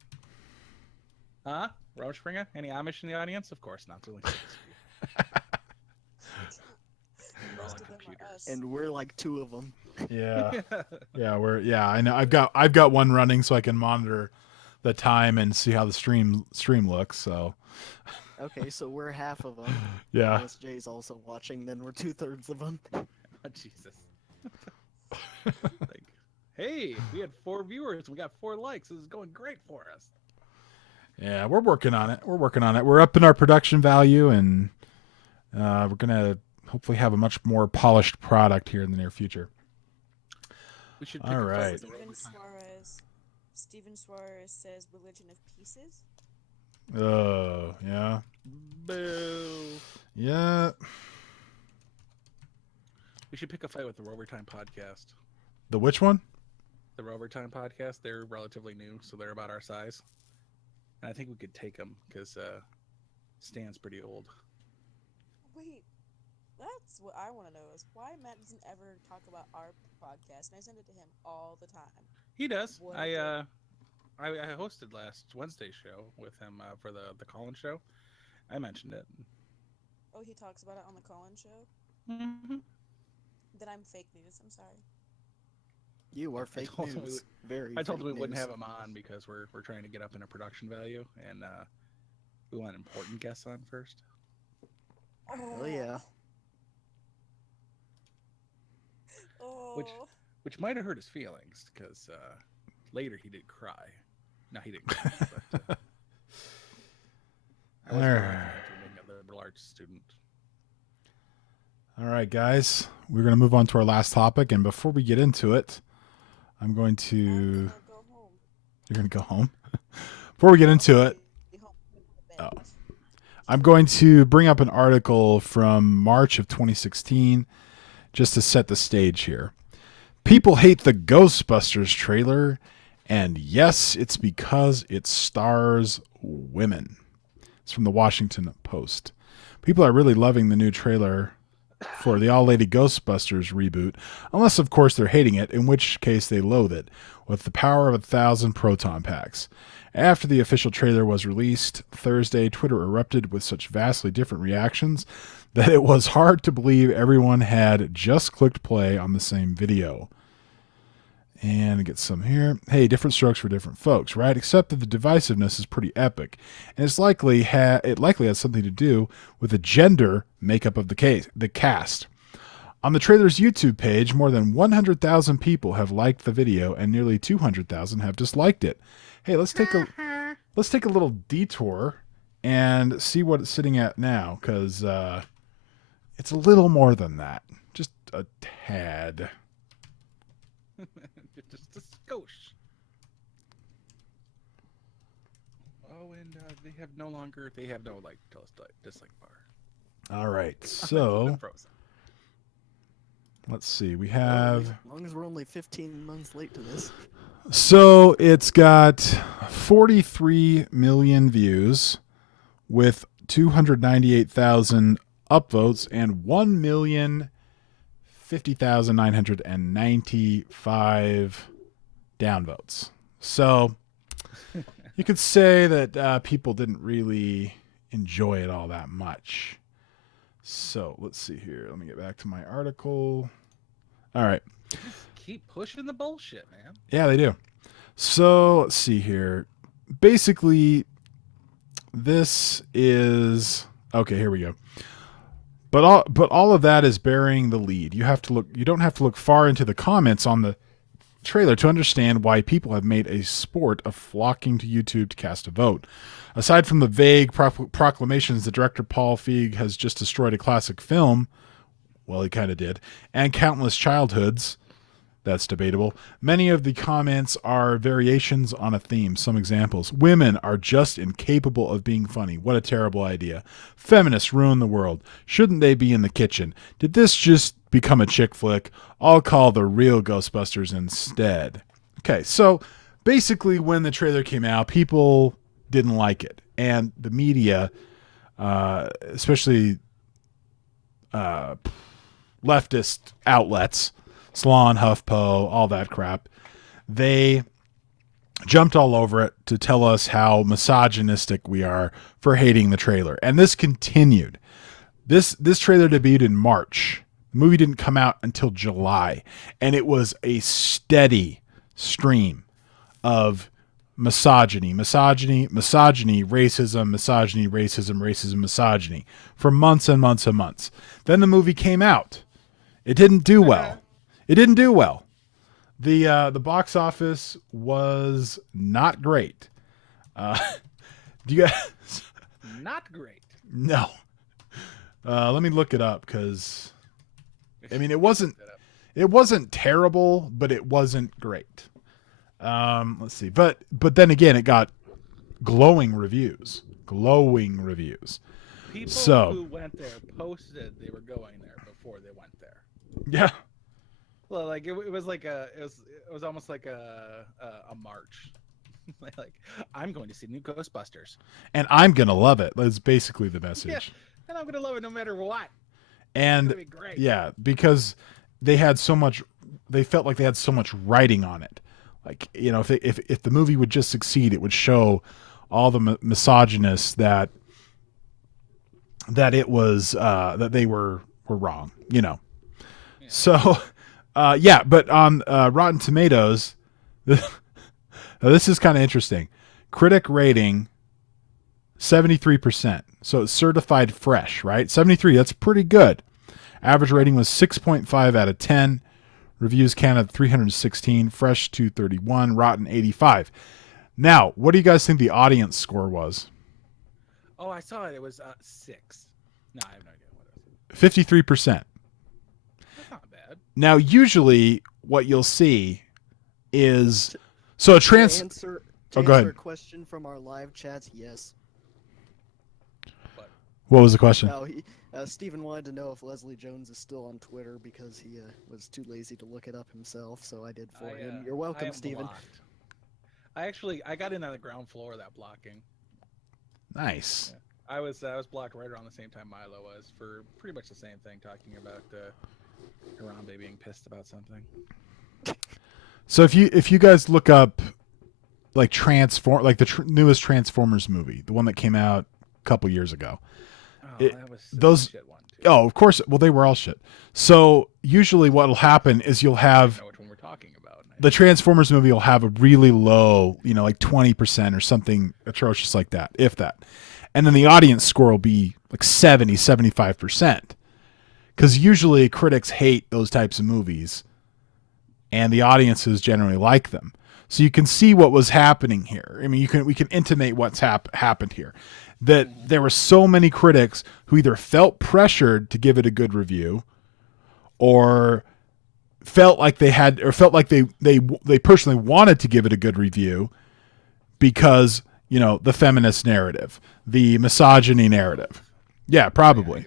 Huh? Rumspringa? Any Amish in the audience? Of course not. They're like, they're all Most on of them are computers. us. And we're like 2 of them. Yeah. Yeah, I know. I've got one running so I can monitor the time and see how the stream looks. So Okay, so we're half of them. yeah. Unless Jay's also watching, then we're 2/3 of them. Oh, Jesus. Like, hey, we had 4 viewers. We got 4 likes. This is going great for us. Yeah, we're working on it. We're upping our production value, and we're gonna hopefully have a much more polished product here in the near future. We should All pick a right. fight with the Steven Rover time. Suarez. Steven Suarez says religion of pieces. Oh, yeah. Boo. Yeah. We should pick a fight with the Rover Time podcast. The which one? The Rover Time podcast, they're relatively new, so they're about our size. And I think we could take them because Stan's pretty old. Wait, that's what I want to know is why Matt doesn't ever talk about our podcast, and I send it to him all the time. He does. What I hosted last Wednesday's show with him for the Colin show. I mentioned it. Oh, he talks about it on the Colin show? Mm-hmm. Then I'm fake news. I'm sorry. You are fake told him news. I told fake him we wouldn't news. have him on because we're trying to get up in a production value, and we want important guests on first. Oh yeah. Oh. Which might have hurt his feelings because later he did cry. No, he didn't cry. But, I wasn't around for being a liberal arts student. All right, guys. We're going to move on to our last topic, and before we get into it, I'm going to... I'm gonna go home. You're going to go home? Before we get into it, Be home in a bit. I'm going to bring up an article from March of 2016 just to set the stage here. People hate the Ghostbusters trailer, and yes, it's because it stars women. It's from the Washington Post. People are really loving the new trailer for the All Lady Ghostbusters reboot, unless, of course, they're hating it, in which case they loathe it, with the power of 1,000 proton packs. After the official trailer was released Thursday, Twitter erupted with such vastly different reactions that it was hard to believe everyone had just clicked play on the same video. And get some here. Hey, different strokes for different folks, right? Except that the divisiveness is pretty epic, and it likely has something to do with the gender makeup of the cast. On the trailer's YouTube page, more than 100,000 people have liked the video, and nearly 200,000 have disliked it. Hey, let's take a little detour and see what it's sitting at now, because it's a little more than that, just a tad. Just a skosh. Oh, and they have no dislike bar. All right, so Frozen. let's see. We have... As long as we're only 15 months late to this. So it's got 43 million views with 298,000 upvotes and 1,050,995 downvotes. So you could say that people didn't really enjoy it all that much. So let's see here. Let me get back to my article. All right. Just keep pushing the bullshit, man. Yeah, they do. So let's see here. Basically, this is okay. Here we go. But all of that is burying the lead. You don't have to look far into the comments on the trailer to understand why people have made a sport of flocking to YouTube to cast a vote. Aside from the vague proclamations that director Paul Feig has just destroyed a classic film, well, he kind of did, and countless childhoods, that's debatable. Many of the comments are variations on a theme. Some examples. Women are just incapable of being funny. What a terrible idea. Feminists ruin the world. Shouldn't they be in the kitchen? Did this just become a chick flick? I'll call the real Ghostbusters instead. Okay, so basically when the trailer came out, people didn't like it. And the media, especially leftist outlets, Salon, HuffPo, all that crap, they jumped all over it to tell us how misogynistic we are for hating the trailer. And this continued. This trailer debuted in March. The movie didn't come out until July. And it was a steady stream of misogyny, misogyny, misogyny, racism, misogyny, racism, racism, misogyny for months and months and months. Then the movie came out. It didn't do well. It didn't do well. The box office was not great. Do you guys? Not great. No. Let me look it up because I mean it wasn't terrible, but it wasn't great. Let's see. But then again, it got glowing reviews. Glowing reviews. People who went there posted they were going there before they went there. Yeah. Well, like it was like it was almost like a march. like I'm going to see new Ghostbusters, and I'm gonna love it. That's basically the message. Yeah, and I'm gonna love it no matter what. And it's gonna be great. Yeah, because they had so much. They felt like they had so much writing on it. Like, you know, if the movie would just succeed, it would show all the misogynists that it was that they were wrong. You know. Yeah. So. Yeah, but on Rotten Tomatoes, this is kind of interesting. Critic rating, 73%. So it's certified fresh, right? 73, that's pretty good. Average rating was 6.5 out of 10. Reviews counted 316. Fresh 231. Rotten 85. Now, what do you guys think the audience score was? Oh, I saw it. It was 6. No, I have no idea what it was. 53%. Now, usually, what you'll see is so a To answer go ahead. A question from our live chats, yes. What was the question? No, Steven wanted to know if Leslie Jones is still on Twitter because he was too lazy to look it up himself, so I did for him. You're welcome, Steven. I got in on the ground floor of that blocking. Nice. Yeah. I was blocked right around the same time Milo was for pretty much the same thing, talking about Harambe being pissed about something. So if you guys look up like the newest Transformers movie, the one that came out a couple years ago, that was those shit one too. Oh, of course. Well, they were all shit. So usually what'll happen is you'll have I know which one we're talking about. The Transformers movie will have a really low, you know, like 20% or something atrocious like that, if that. And then the audience score will be like 70, 75%. Because usually critics hate those types of movies, and the audiences generally like them. So you can see what was happening here. I mean, we can intimate what's happened here. That there were so many critics who either felt pressured to give it a good review, or felt like they personally wanted to give it a good review because, you know, the feminist narrative, the misogyny narrative. Yeah, probably.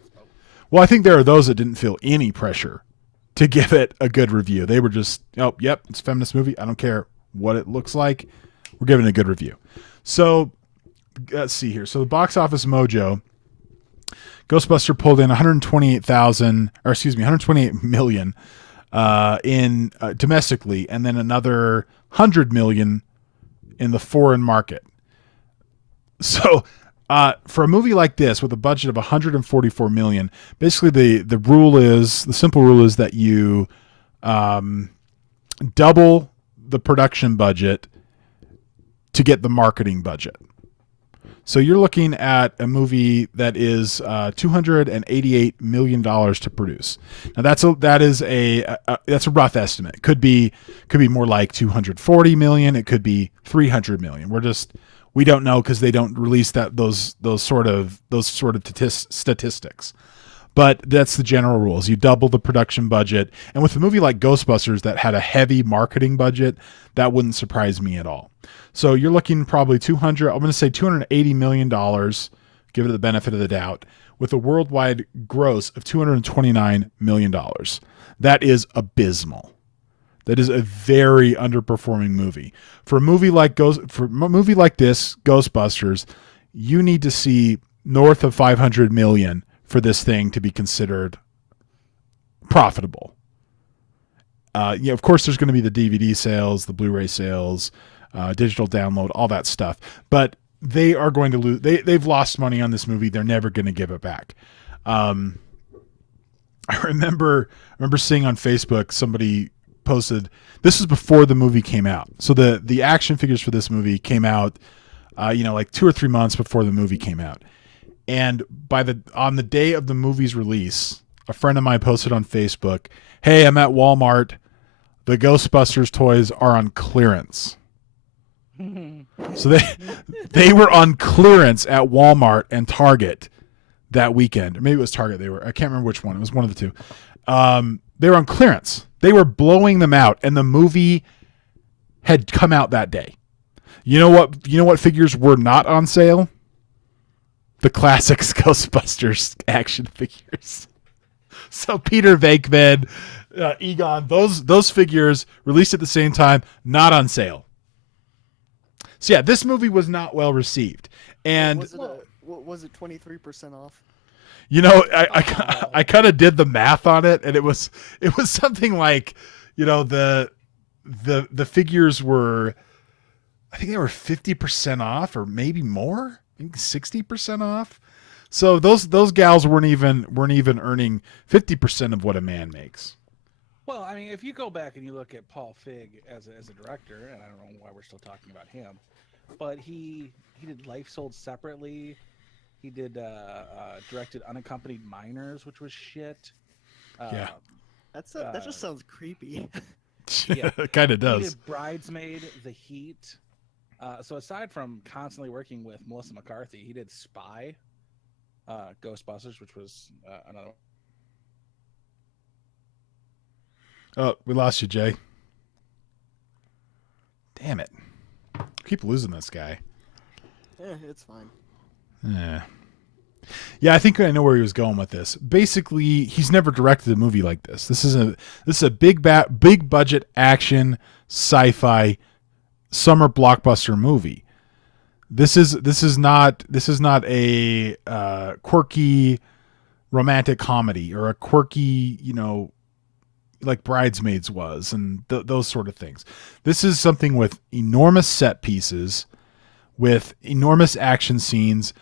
Well, I think there are those that didn't feel any pressure to give it a good review. They were just, oh, yep, it's a feminist movie. I don't care what it looks like. We're giving it a good review. So let's see here. So the Box Office Mojo, Ghostbuster pulled in 128 million in domestically, and then another 100 million in the foreign market. So for a movie like this with a budget of 144 million, basically the simple rule is that you double the production budget to get the marketing budget. So you're looking at a movie that is $288 million to produce. Now that's a rough estimate. Could be more like 240 million. It could be 300 million. We don't know because they don't release those sort of statistics. But that's the general rules. You double the production budget, and with a movie like Ghostbusters that had a heavy marketing budget, that wouldn't surprise me at all. So you're looking probably $280 million, give it the benefit of the doubt, with a worldwide gross of $229 million. That is abysmal. That is a very underperforming movie. For a movie like this, Ghostbusters, you need to see north of 500 million for this thing to be considered profitable. Of course, there's going to be the DVD sales, the Blu-ray sales, digital download, all that stuff. But they are going to lose. They've lost money on this movie. They're never going to give it back. I remember seeing on Facebook somebody posted. This was before the movie came out, so the action figures for this movie came out, like 2 or 3 months before the movie came out. And on the day of the movie's release, a friend of mine posted on Facebook, "Hey, I'm at Walmart. The Ghostbusters toys are on clearance." So they were on clearance at Walmart and Target that weekend. Or maybe it was Target. I can't remember which one. It was one of the two. They were on clearance. They were blowing them out, and the movie had come out that day. You know what figures were not on sale? The classics Ghostbusters action figures. So Peter Venkman, Egon, those figures released at the same time, not on sale. So yeah, this movie was not well received. And was it 23% off? I kind of did the math on it, and it was something like, the figures were, I think they were 50% off or maybe more, maybe 60% off. So those gals weren't even earning 50% of what a man makes. Well, I mean, if you go back and you look at Paul Feig as a director, and I don't know why we're still talking about him, but he did Life Sold Separately. He did directed Unaccompanied Minors, which was shit. Yeah. That just sounds creepy. Yeah, it kind of does. He did Bridesmaid, The Heat. So aside from constantly working with Melissa McCarthy, he did Spy, Ghostbusters, which was another one. Oh, we lost you, Jay. Damn it. Keep losing this guy. Yeah, it's fine. Yeah, I think I know where he was going with this. Basically, he's never directed a movie like this. This is a big budget action sci-fi summer blockbuster movie. This is not a quirky romantic comedy or a quirky, like Bridesmaids was, and those sort of things. This is something with enormous set pieces, with enormous action scenes,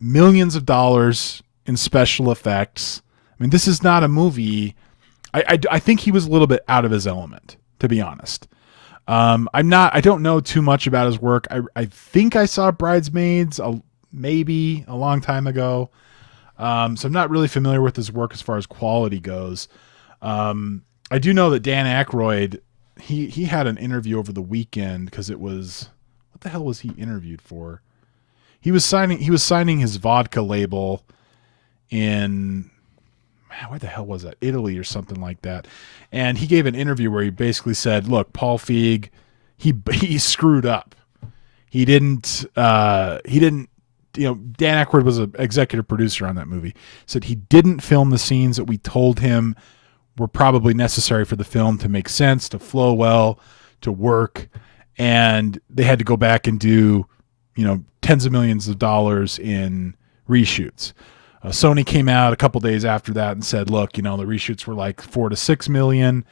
millions of dollars in special effects. I mean, this is not a movie. I think he was a little bit out of his element, to be honest. I don't know too much about his work. I think I saw Bridesmaids maybe a long time ago. So I'm not really familiar with his work as far as quality goes. I do know that Dan Aykroyd, he had an interview over the weekend because it was, what the hell was he interviewed for? He was signing his vodka label in, where the hell was that? Italy or something like that. And he gave an interview where he basically said, look, Paul Feig, he screwed up. He didn't, Dan Aykroyd was an executive producer on that movie. Said he didn't film the scenes that we told him were probably necessary for the film to make sense, to flow well, to work. And they had to go back and do, tens of millions of dollars in reshoots. Sony came out a couple days after that and said, look, the reshoots were like 4 to 6 million,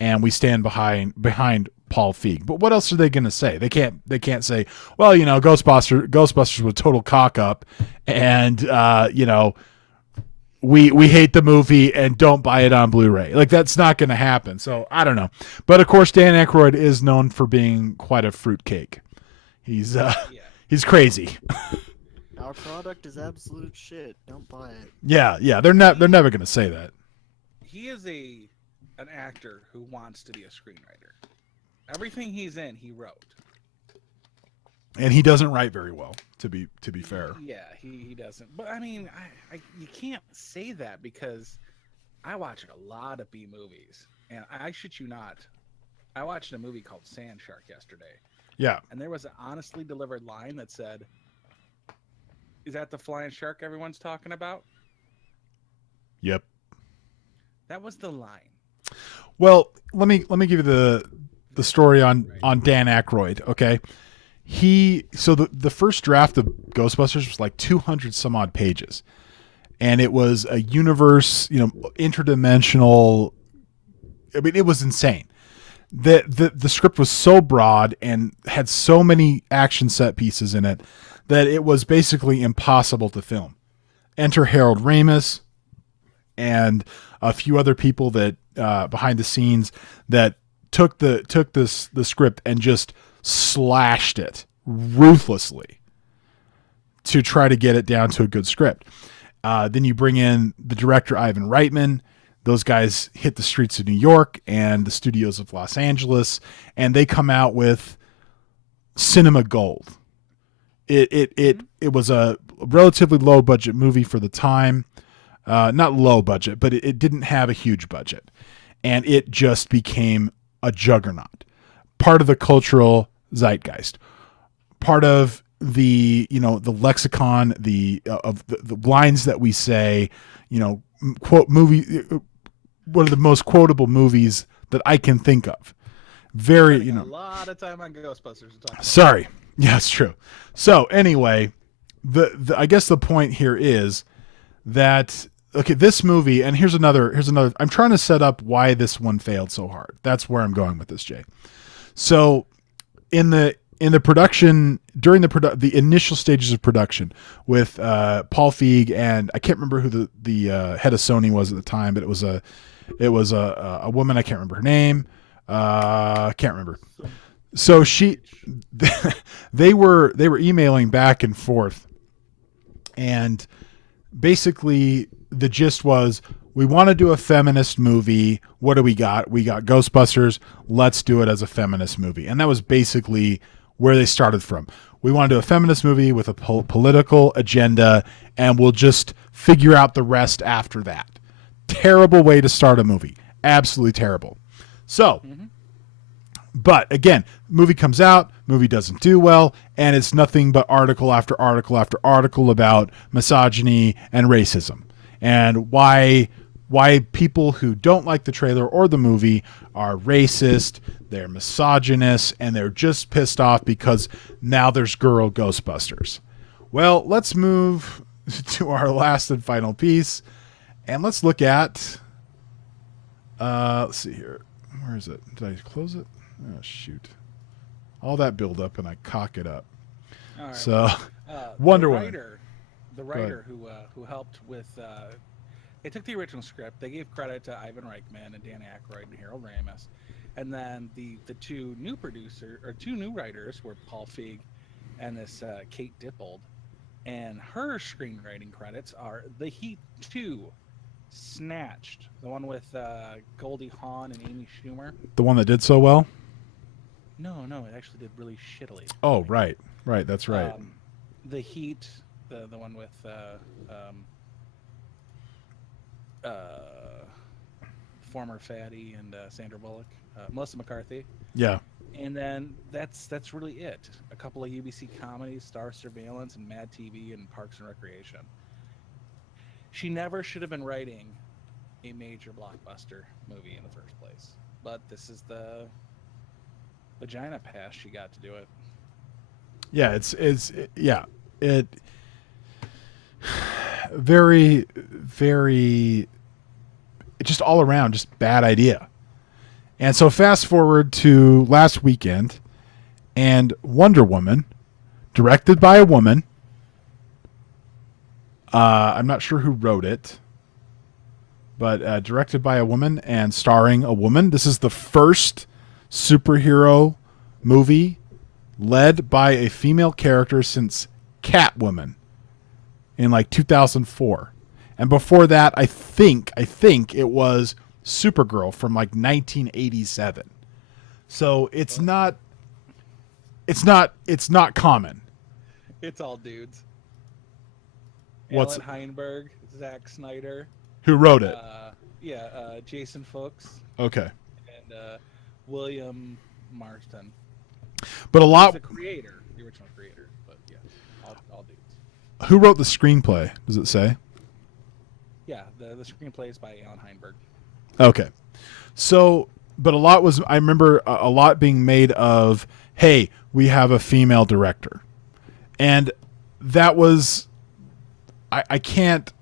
and we stand behind Paul Feig. But what else are they going to say? They can't say, well, Ghostbusters was total cock up, and we hate the movie and don't buy it on Blu-ray. Like, that's not going to happen. So I don't know. But of course, Dan Aykroyd is known for being quite a fruitcake. He's crazy. Our product is absolute shit. Don't buy it. Yeah. They're never going to say that. He is an actor who wants to be a screenwriter. Everything he's in, he wrote. And he doesn't write very well, to be fair. Yeah, he doesn't. But I mean, you can't say that because I watch a lot of B movies, and I shit you not, I watched a movie called Sand Shark yesterday. Yeah. And there was an honestly delivered line that said, "Is that the flying shark everyone's talking about?" Yep. That was the line. Well, let me give you the story on Dan Aykroyd. Okay. So the first draft of Ghostbusters was like 200 some odd pages, and it was a universe, interdimensional. I mean, it was insane. The script was so broad and had so many action set pieces in it that it was basically impossible to film. Enter Harold Ramis and a few other people that behind the scenes that took the script and just slashed it ruthlessly to try to get it down to a good script. Then you bring in the director Ivan Reitman. Those guys hit the streets of New York and the studios of Los Angeles, and they come out with cinema gold. It was a relatively low budget movie for the time. Not low budget, but it didn't have a huge budget, and it just became a juggernaut. Part of the cultural zeitgeist, part of the the lexicon, of the lines that we say, quote movie, one of the most quotable movies that I can think of. Very, A lot of time on Ghostbusters to talk about. Sorry. Yeah, it's true. So anyway, the I guess the point here is that, okay, this movie, and here's another, I'm trying to set up why this one failed so hard. That's where I'm going with this, Jay. So in the production, during the initial stages of production with Paul Feig, and I can't remember who the head of Sony was at the time, but it was a woman. I can't remember her name. Can't remember. So they were emailing back and forth, and basically the gist was, we want to do a feminist movie. What do we got? We got Ghostbusters. Let's do it as a feminist movie. And that was basically where they started from. We want to do a feminist movie with a political agenda, and we'll just figure out the rest after that. Terrible way to start a movie. Absolutely terrible. So, but again, movie comes out, movie doesn't do well, and it's nothing but article after article after article about misogyny and racism, and why people who don't like the trailer or the movie are racist, they're misogynist, and they're just pissed off because now there's girl Ghostbusters. Well, let's move to our last and final piece, and let's look at, let's see here. Where is it? Did I close it? Oh, shoot. All that build up and I cock it up. All right. So, Wonder Woman. The writer who helped with, they took the original script. They gave credit to Ivan Reichman and Dan Aykroyd and Harold Ramis, and then the two new writers were Paul Feig and this Kate Dippold, and her screenwriting credits are The Heat 2, Snatched, the one with Goldie Hawn and Amy Schumer. The one that did so well? No, it actually did really shittily. Oh, right, that's right. The Heat, the one with former Fatty and Sandra Bullock, Melissa McCarthy. Yeah. And then that's really it. A couple of UBC comedies, Star Surveillance and Mad TV and Parks and Recreation. She never should have been writing a major blockbuster movie in the first place. But this is the vagina pass she got to do it. Yeah, it very, very, just all around, just bad idea. And so fast forward to last weekend, and Wonder Woman, directed by a woman. I'm not sure who wrote it, but directed by a woman and starring a woman. This is the first superhero movie led by a female character since Catwoman in like 2004. And before that, I think it was Supergirl from like 1987. So it's not common. It's all dudes. What's Alan Heinberg, Zack Snyder. Who wrote it? Jason Fuchs. Okay. And William Marston. But a lot. He's the original creator. But yeah, all dudes. Who wrote the screenplay? Does it say? Yeah, the screenplay is by Alan Heinberg. Okay. So, but I remember a lot being made of, hey, we have a female director. And that was, I can't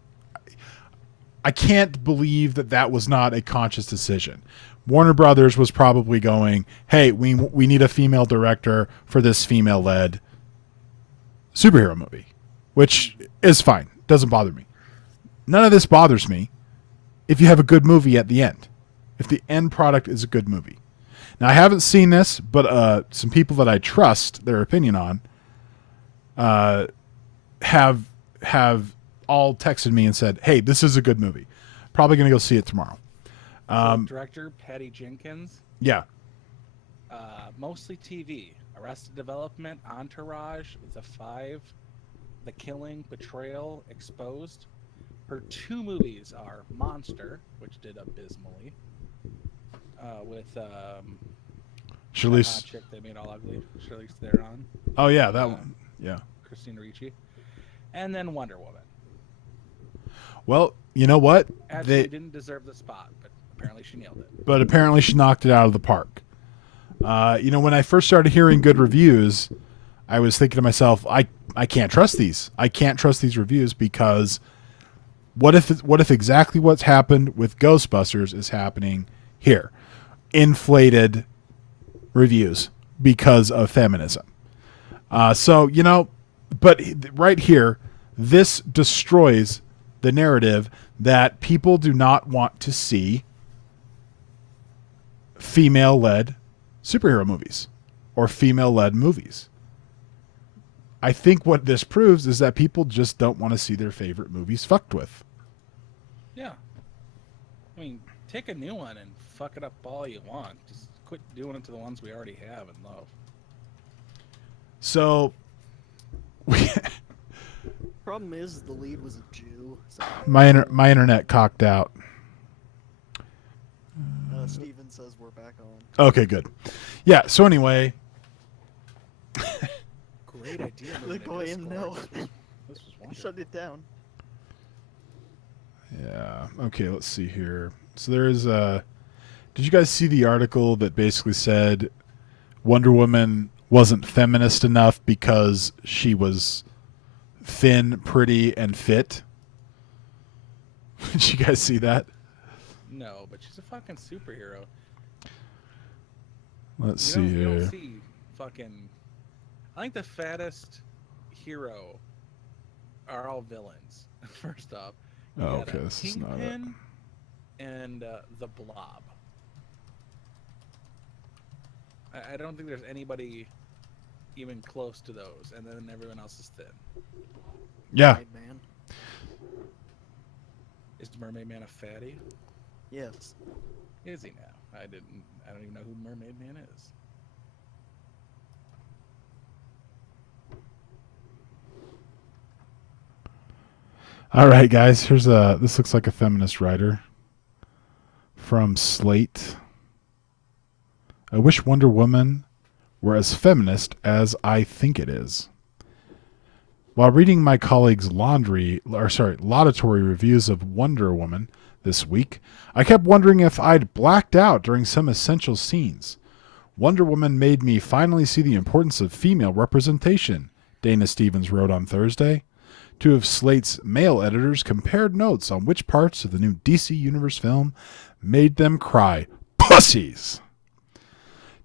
believe that was not a conscious decision. Warner Brothers was probably going, hey, we need a female director for this female-led superhero movie, which is fine. Doesn't bother me. None of this bothers me if you have a good movie at the end, if the end product is a good movie. Now I haven't seen this, but some people that I trust their opinion on have all texted me and said, "Hey, this is a good movie. Probably going to go see it tomorrow." Director Patty Jenkins, Yeah. mostly TV. Arrested Development, Entourage, The Five, The Killing, Betrayal, Exposed. Her 2 movies are Monster, which did abysmally, with that hot Charlize. chick they made all ugly, Charlize Theron, Oh yeah, that one. Yeah. Christina Ricci, and then Wonder Woman. Well, you know what? Actually, didn't deserve the spot, but apparently she nailed it. But apparently she knocked it out of the park. When I first started hearing good reviews, I was thinking to myself, I can't trust these. I can't trust these reviews because what if exactly what's happened with Ghostbusters is happening here? Inflated reviews because of feminism. But right here, this destroys the narrative that people do not want to see female-led superhero movies or female-led movies. I think what this proves is that people just don't want to see their favorite movies fucked with. Yeah. I mean, take a new one and fuck it up all you want. Just quit doing it to the ones we already have and love. So, Problem is, the lead was a Jew. So, my internet cocked out. Steven says we're back on. Okay, good. Yeah, so anyway. Great idea. Go in, no. This was wonderful. Shut it down. Yeah. Okay, let's see here. So there's did you guys see the article that basically said Wonder Woman wasn't feminist enough because she was thin, pretty, and fit? Did you guys see that? No, but she's a fucking superhero. Let's see You here. don't see fucking... I think the fattest hero are all villains, first off. You Oh, got okay, a this is not it. Kingpin and the Blob. I don't think there's anybody even close to those, and then everyone else is thin. Yeah. Mermaid Man. Is Mermaid Man a fatty? Yes. Is he now? I don't even know who Mermaid Man is. All right, guys. This looks like a feminist writer from Slate. I wish Wonder Woman were as feminist as I think it is. While reading my colleagues' laudatory reviews of Wonder Woman this week, I kept wondering if I'd blacked out during some essential scenes. Wonder Woman made me finally see the importance of female representation, Dana Stevens wrote on Thursday. Two of Slate's male editors compared notes on which parts of the new DC Universe film made them cry, "Pussies!"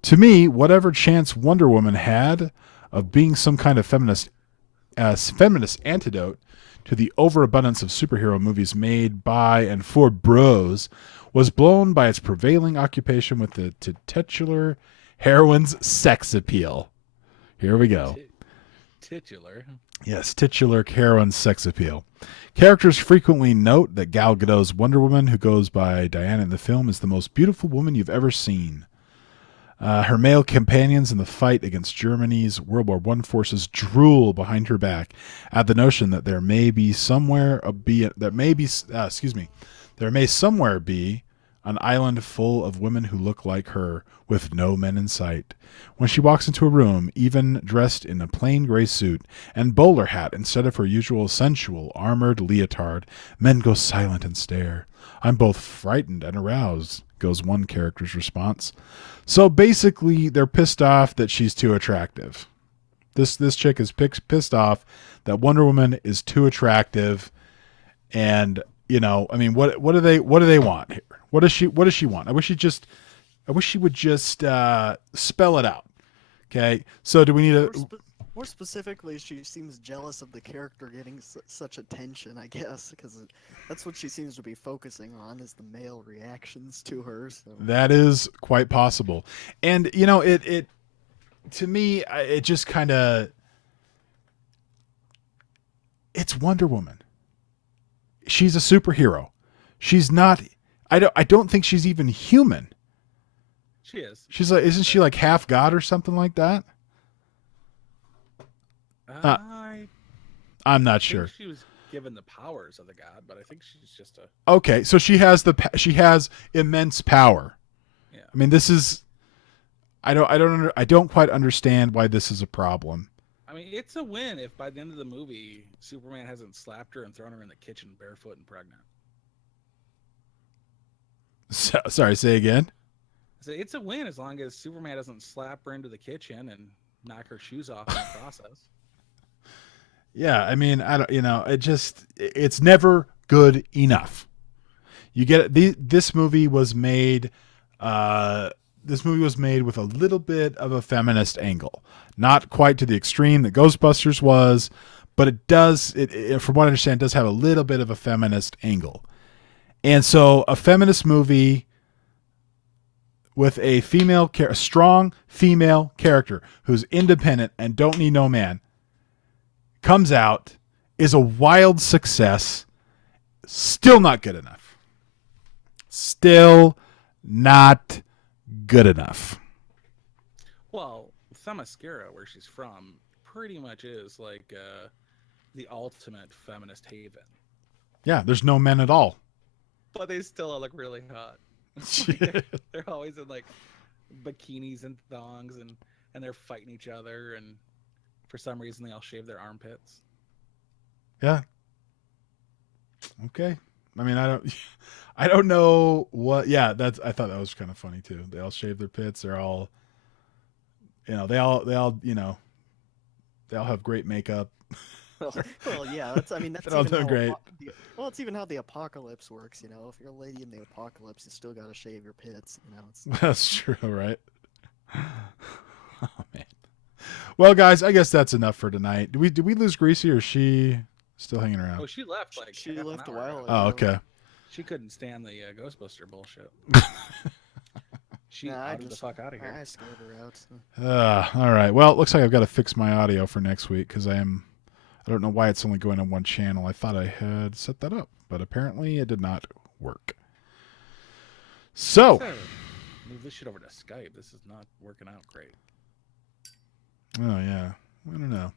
To me, whatever chance Wonder Woman had of being some kind of feminist antidote to the overabundance of superhero movies made by and for bros was blown by its prevailing occupation with the titular heroine's sex appeal. Here we go. Titular. Yes, titular heroine's sex appeal. Characters frequently note that Gal Gadot's Wonder Woman, who goes by Diana in the film, is the most beautiful woman you've ever seen. Her male companions in the fight against Germany's World War I forces drool behind her back at the notion that there may somewhere be an island full of women who look like her with no men in sight. When she walks into a room, even dressed in a plain gray suit and bowler hat instead of her usual sensual armored leotard, men go silent and stare. I'm both frightened and aroused, goes one character's response. So basically, they're pissed off that she's too attractive. This chick is pissed off that Wonder Woman is too attractive, and what do they want here? What does she want? I wish she would just spell it out. Okay, so do we need a? More specifically, she seems jealous of the character getting such attention, I guess, because that's what she seems to be focusing on is the male reactions to her. So That is quite possible, and you know, it to me, it just kind of, it's Wonder Woman. She's a superhero. She's not. I don't think she's even human. She is. She's like, isn't she like half god or something like that? I I'm not think sure. she was given the powers of the god, but I think she's just a Okay, so she has immense power. yeah. I mean, this is. I don't quite understand why this is a problem. I mean, it's a win if by the end of the movie Superman hasn't slapped her and thrown her in the kitchen barefoot and pregnant. Sorry, say again. So it's a win as long as Superman doesn't slap her into the kitchen and knock her shoes off in the process. Yeah, I mean, I don't. It's never good enough. You get it. This movie was made. This movie was made with a little bit of a feminist angle, not quite to the extreme that Ghostbusters was, but it does. From what I understand, it does have a little bit of a feminist angle, and so a feminist movie with a strong female character who's independent and don't need no man, comes out, is a wild success. Still not good enough. Still not good enough. Well, Themyscira, where she's from, pretty much is like the ultimate feminist haven. Yeah, there's no men at all. But they still look really hot. They're always in like bikinis and thongs, and they're fighting each other, and for some reason they all shave their armpits. Yeah. Okay. I mean, I don't know what. Yeah, I thought that was kind of funny too. They all shave their pits. They're all, they all have great makeup. well, yeah. That's They're even all how doing great. it's even how the apocalypse works. If you're a lady in the apocalypse, you still gotta shave your pits. It's That's true, right? Oh man. Well, guys, I guess that's enough for tonight. Did we lose Greasy, or is she still hanging around? Oh, she left like she half an left a hour while ago. ago. Oh, okay. She couldn't stand the Ghostbuster bullshit. She Nah, I outed the fuck out of here. I scared her out. So. All right. Well, it looks like I've got to fix my audio for next week because I don't know why it's only going on one channel. I thought I had set that up, but apparently it did not work. So, Move this shit over to Skype. This is not working out great. oh yeah, I don't know.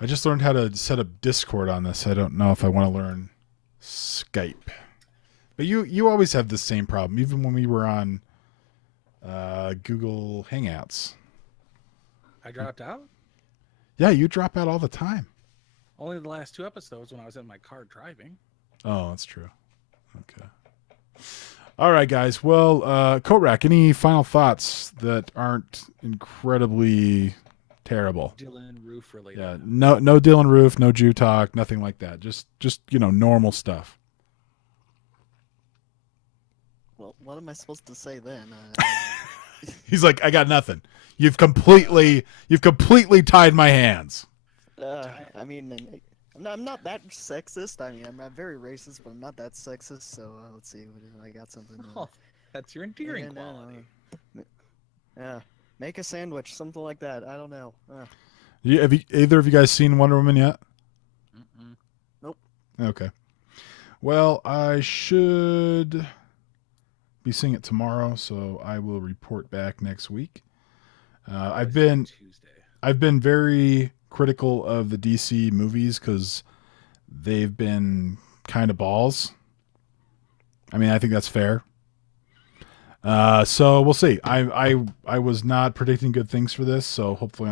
I just learned how to set up Discord on this. I don't know if I want to learn Skype. But you always have the same problem, even when we were on Google Hangouts. I dropped out? Yeah, you drop out all the time. Only the last 2 episodes when I was in my car driving. Oh, that's true. Okay. All right, guys. Well, Korak, any final thoughts that aren't incredibly terrible? Dylan Roof related. Yeah, no Dylan Roof, no Jew talk, nothing like that. Just normal stuff. Well, what am I supposed to say then? He's like, I got nothing. You've completely tied my hands. I mean, I'm not that sexist. I mean, I'm very racist, but I'm not that sexist. So let's see. I got something. Oh, that's your endearing and, quality. Yeah, make a sandwich, something like that. I don't know. Have either of you guys seen Wonder Woman yet? Mm-mm. Nope. Okay. Well, I should be seeing it tomorrow, so I will report back next week. I've been very critical of the DC movies because they've been kind of balls. I mean, I think that's fair. So we'll see. I was not predicting good things for this, so hopefully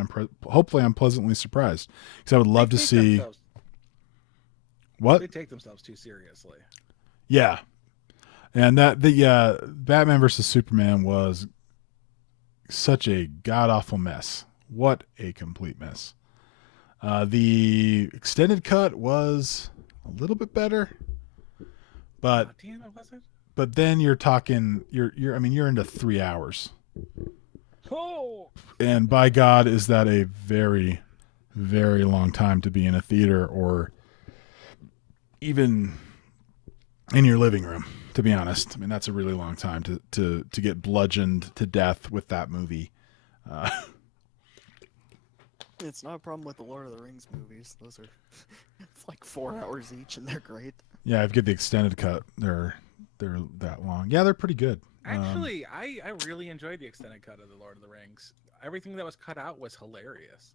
I'm pleasantly surprised because I would love to see what they take themselves too seriously. Yeah, and that the Batman versus Superman was such a god awful mess. What a complete mess. The extended cut was a little bit better, but Damn, it wasn't. but then you're talking you're into 3 hours. Oh, And by God, is that a very, very long time to be in a theater or even in your living room, to be honest. I mean, that's a really long time to get bludgeoned to death with that movie. It's not a problem with the Lord of the Rings movies. Those are it's like 4 hours each, and they're great. Yeah, I've get the extended cut. They're that long. Yeah, they're pretty good. actually, I really enjoyed the extended cut of the Lord of the Rings. Everything that was cut out was hilarious.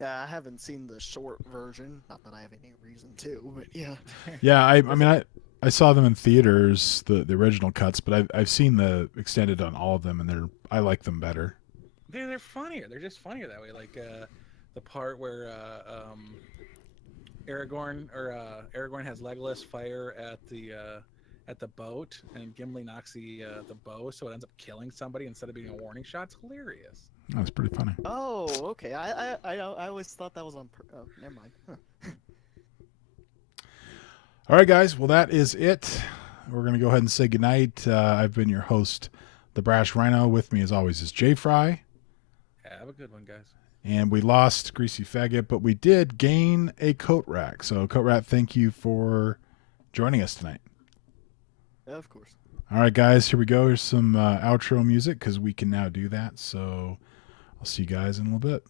Yeah, I haven't seen the short version. Not that I have any reason to, but yeah. Yeah, I mean, I saw them in theaters, the original cuts, but I've seen the extended on all of them, and I like them better. They're funnier. They're just funnier that way. Like the part where Aragorn has Legolas fire at the boat, and Gimli knocks the bow, so it ends up killing somebody instead of being a warning shot. It's hilarious. That's pretty funny. Oh, okay. I always thought that was on. Oh, never mind. Huh. All right, guys. Well, that is it. We're going to go ahead and say goodnight. I've been your host, the Brash Rhino. With me, as always, is Jay Fry. Have a good one, guys. And we lost Greasy Faggot, but we did gain a coat rack. So, coat rack, thank you for joining us tonight. Yeah, of course. All right, guys. Here we go. Here's some outro music because we can now do that. So, I'll see you guys in a little bit.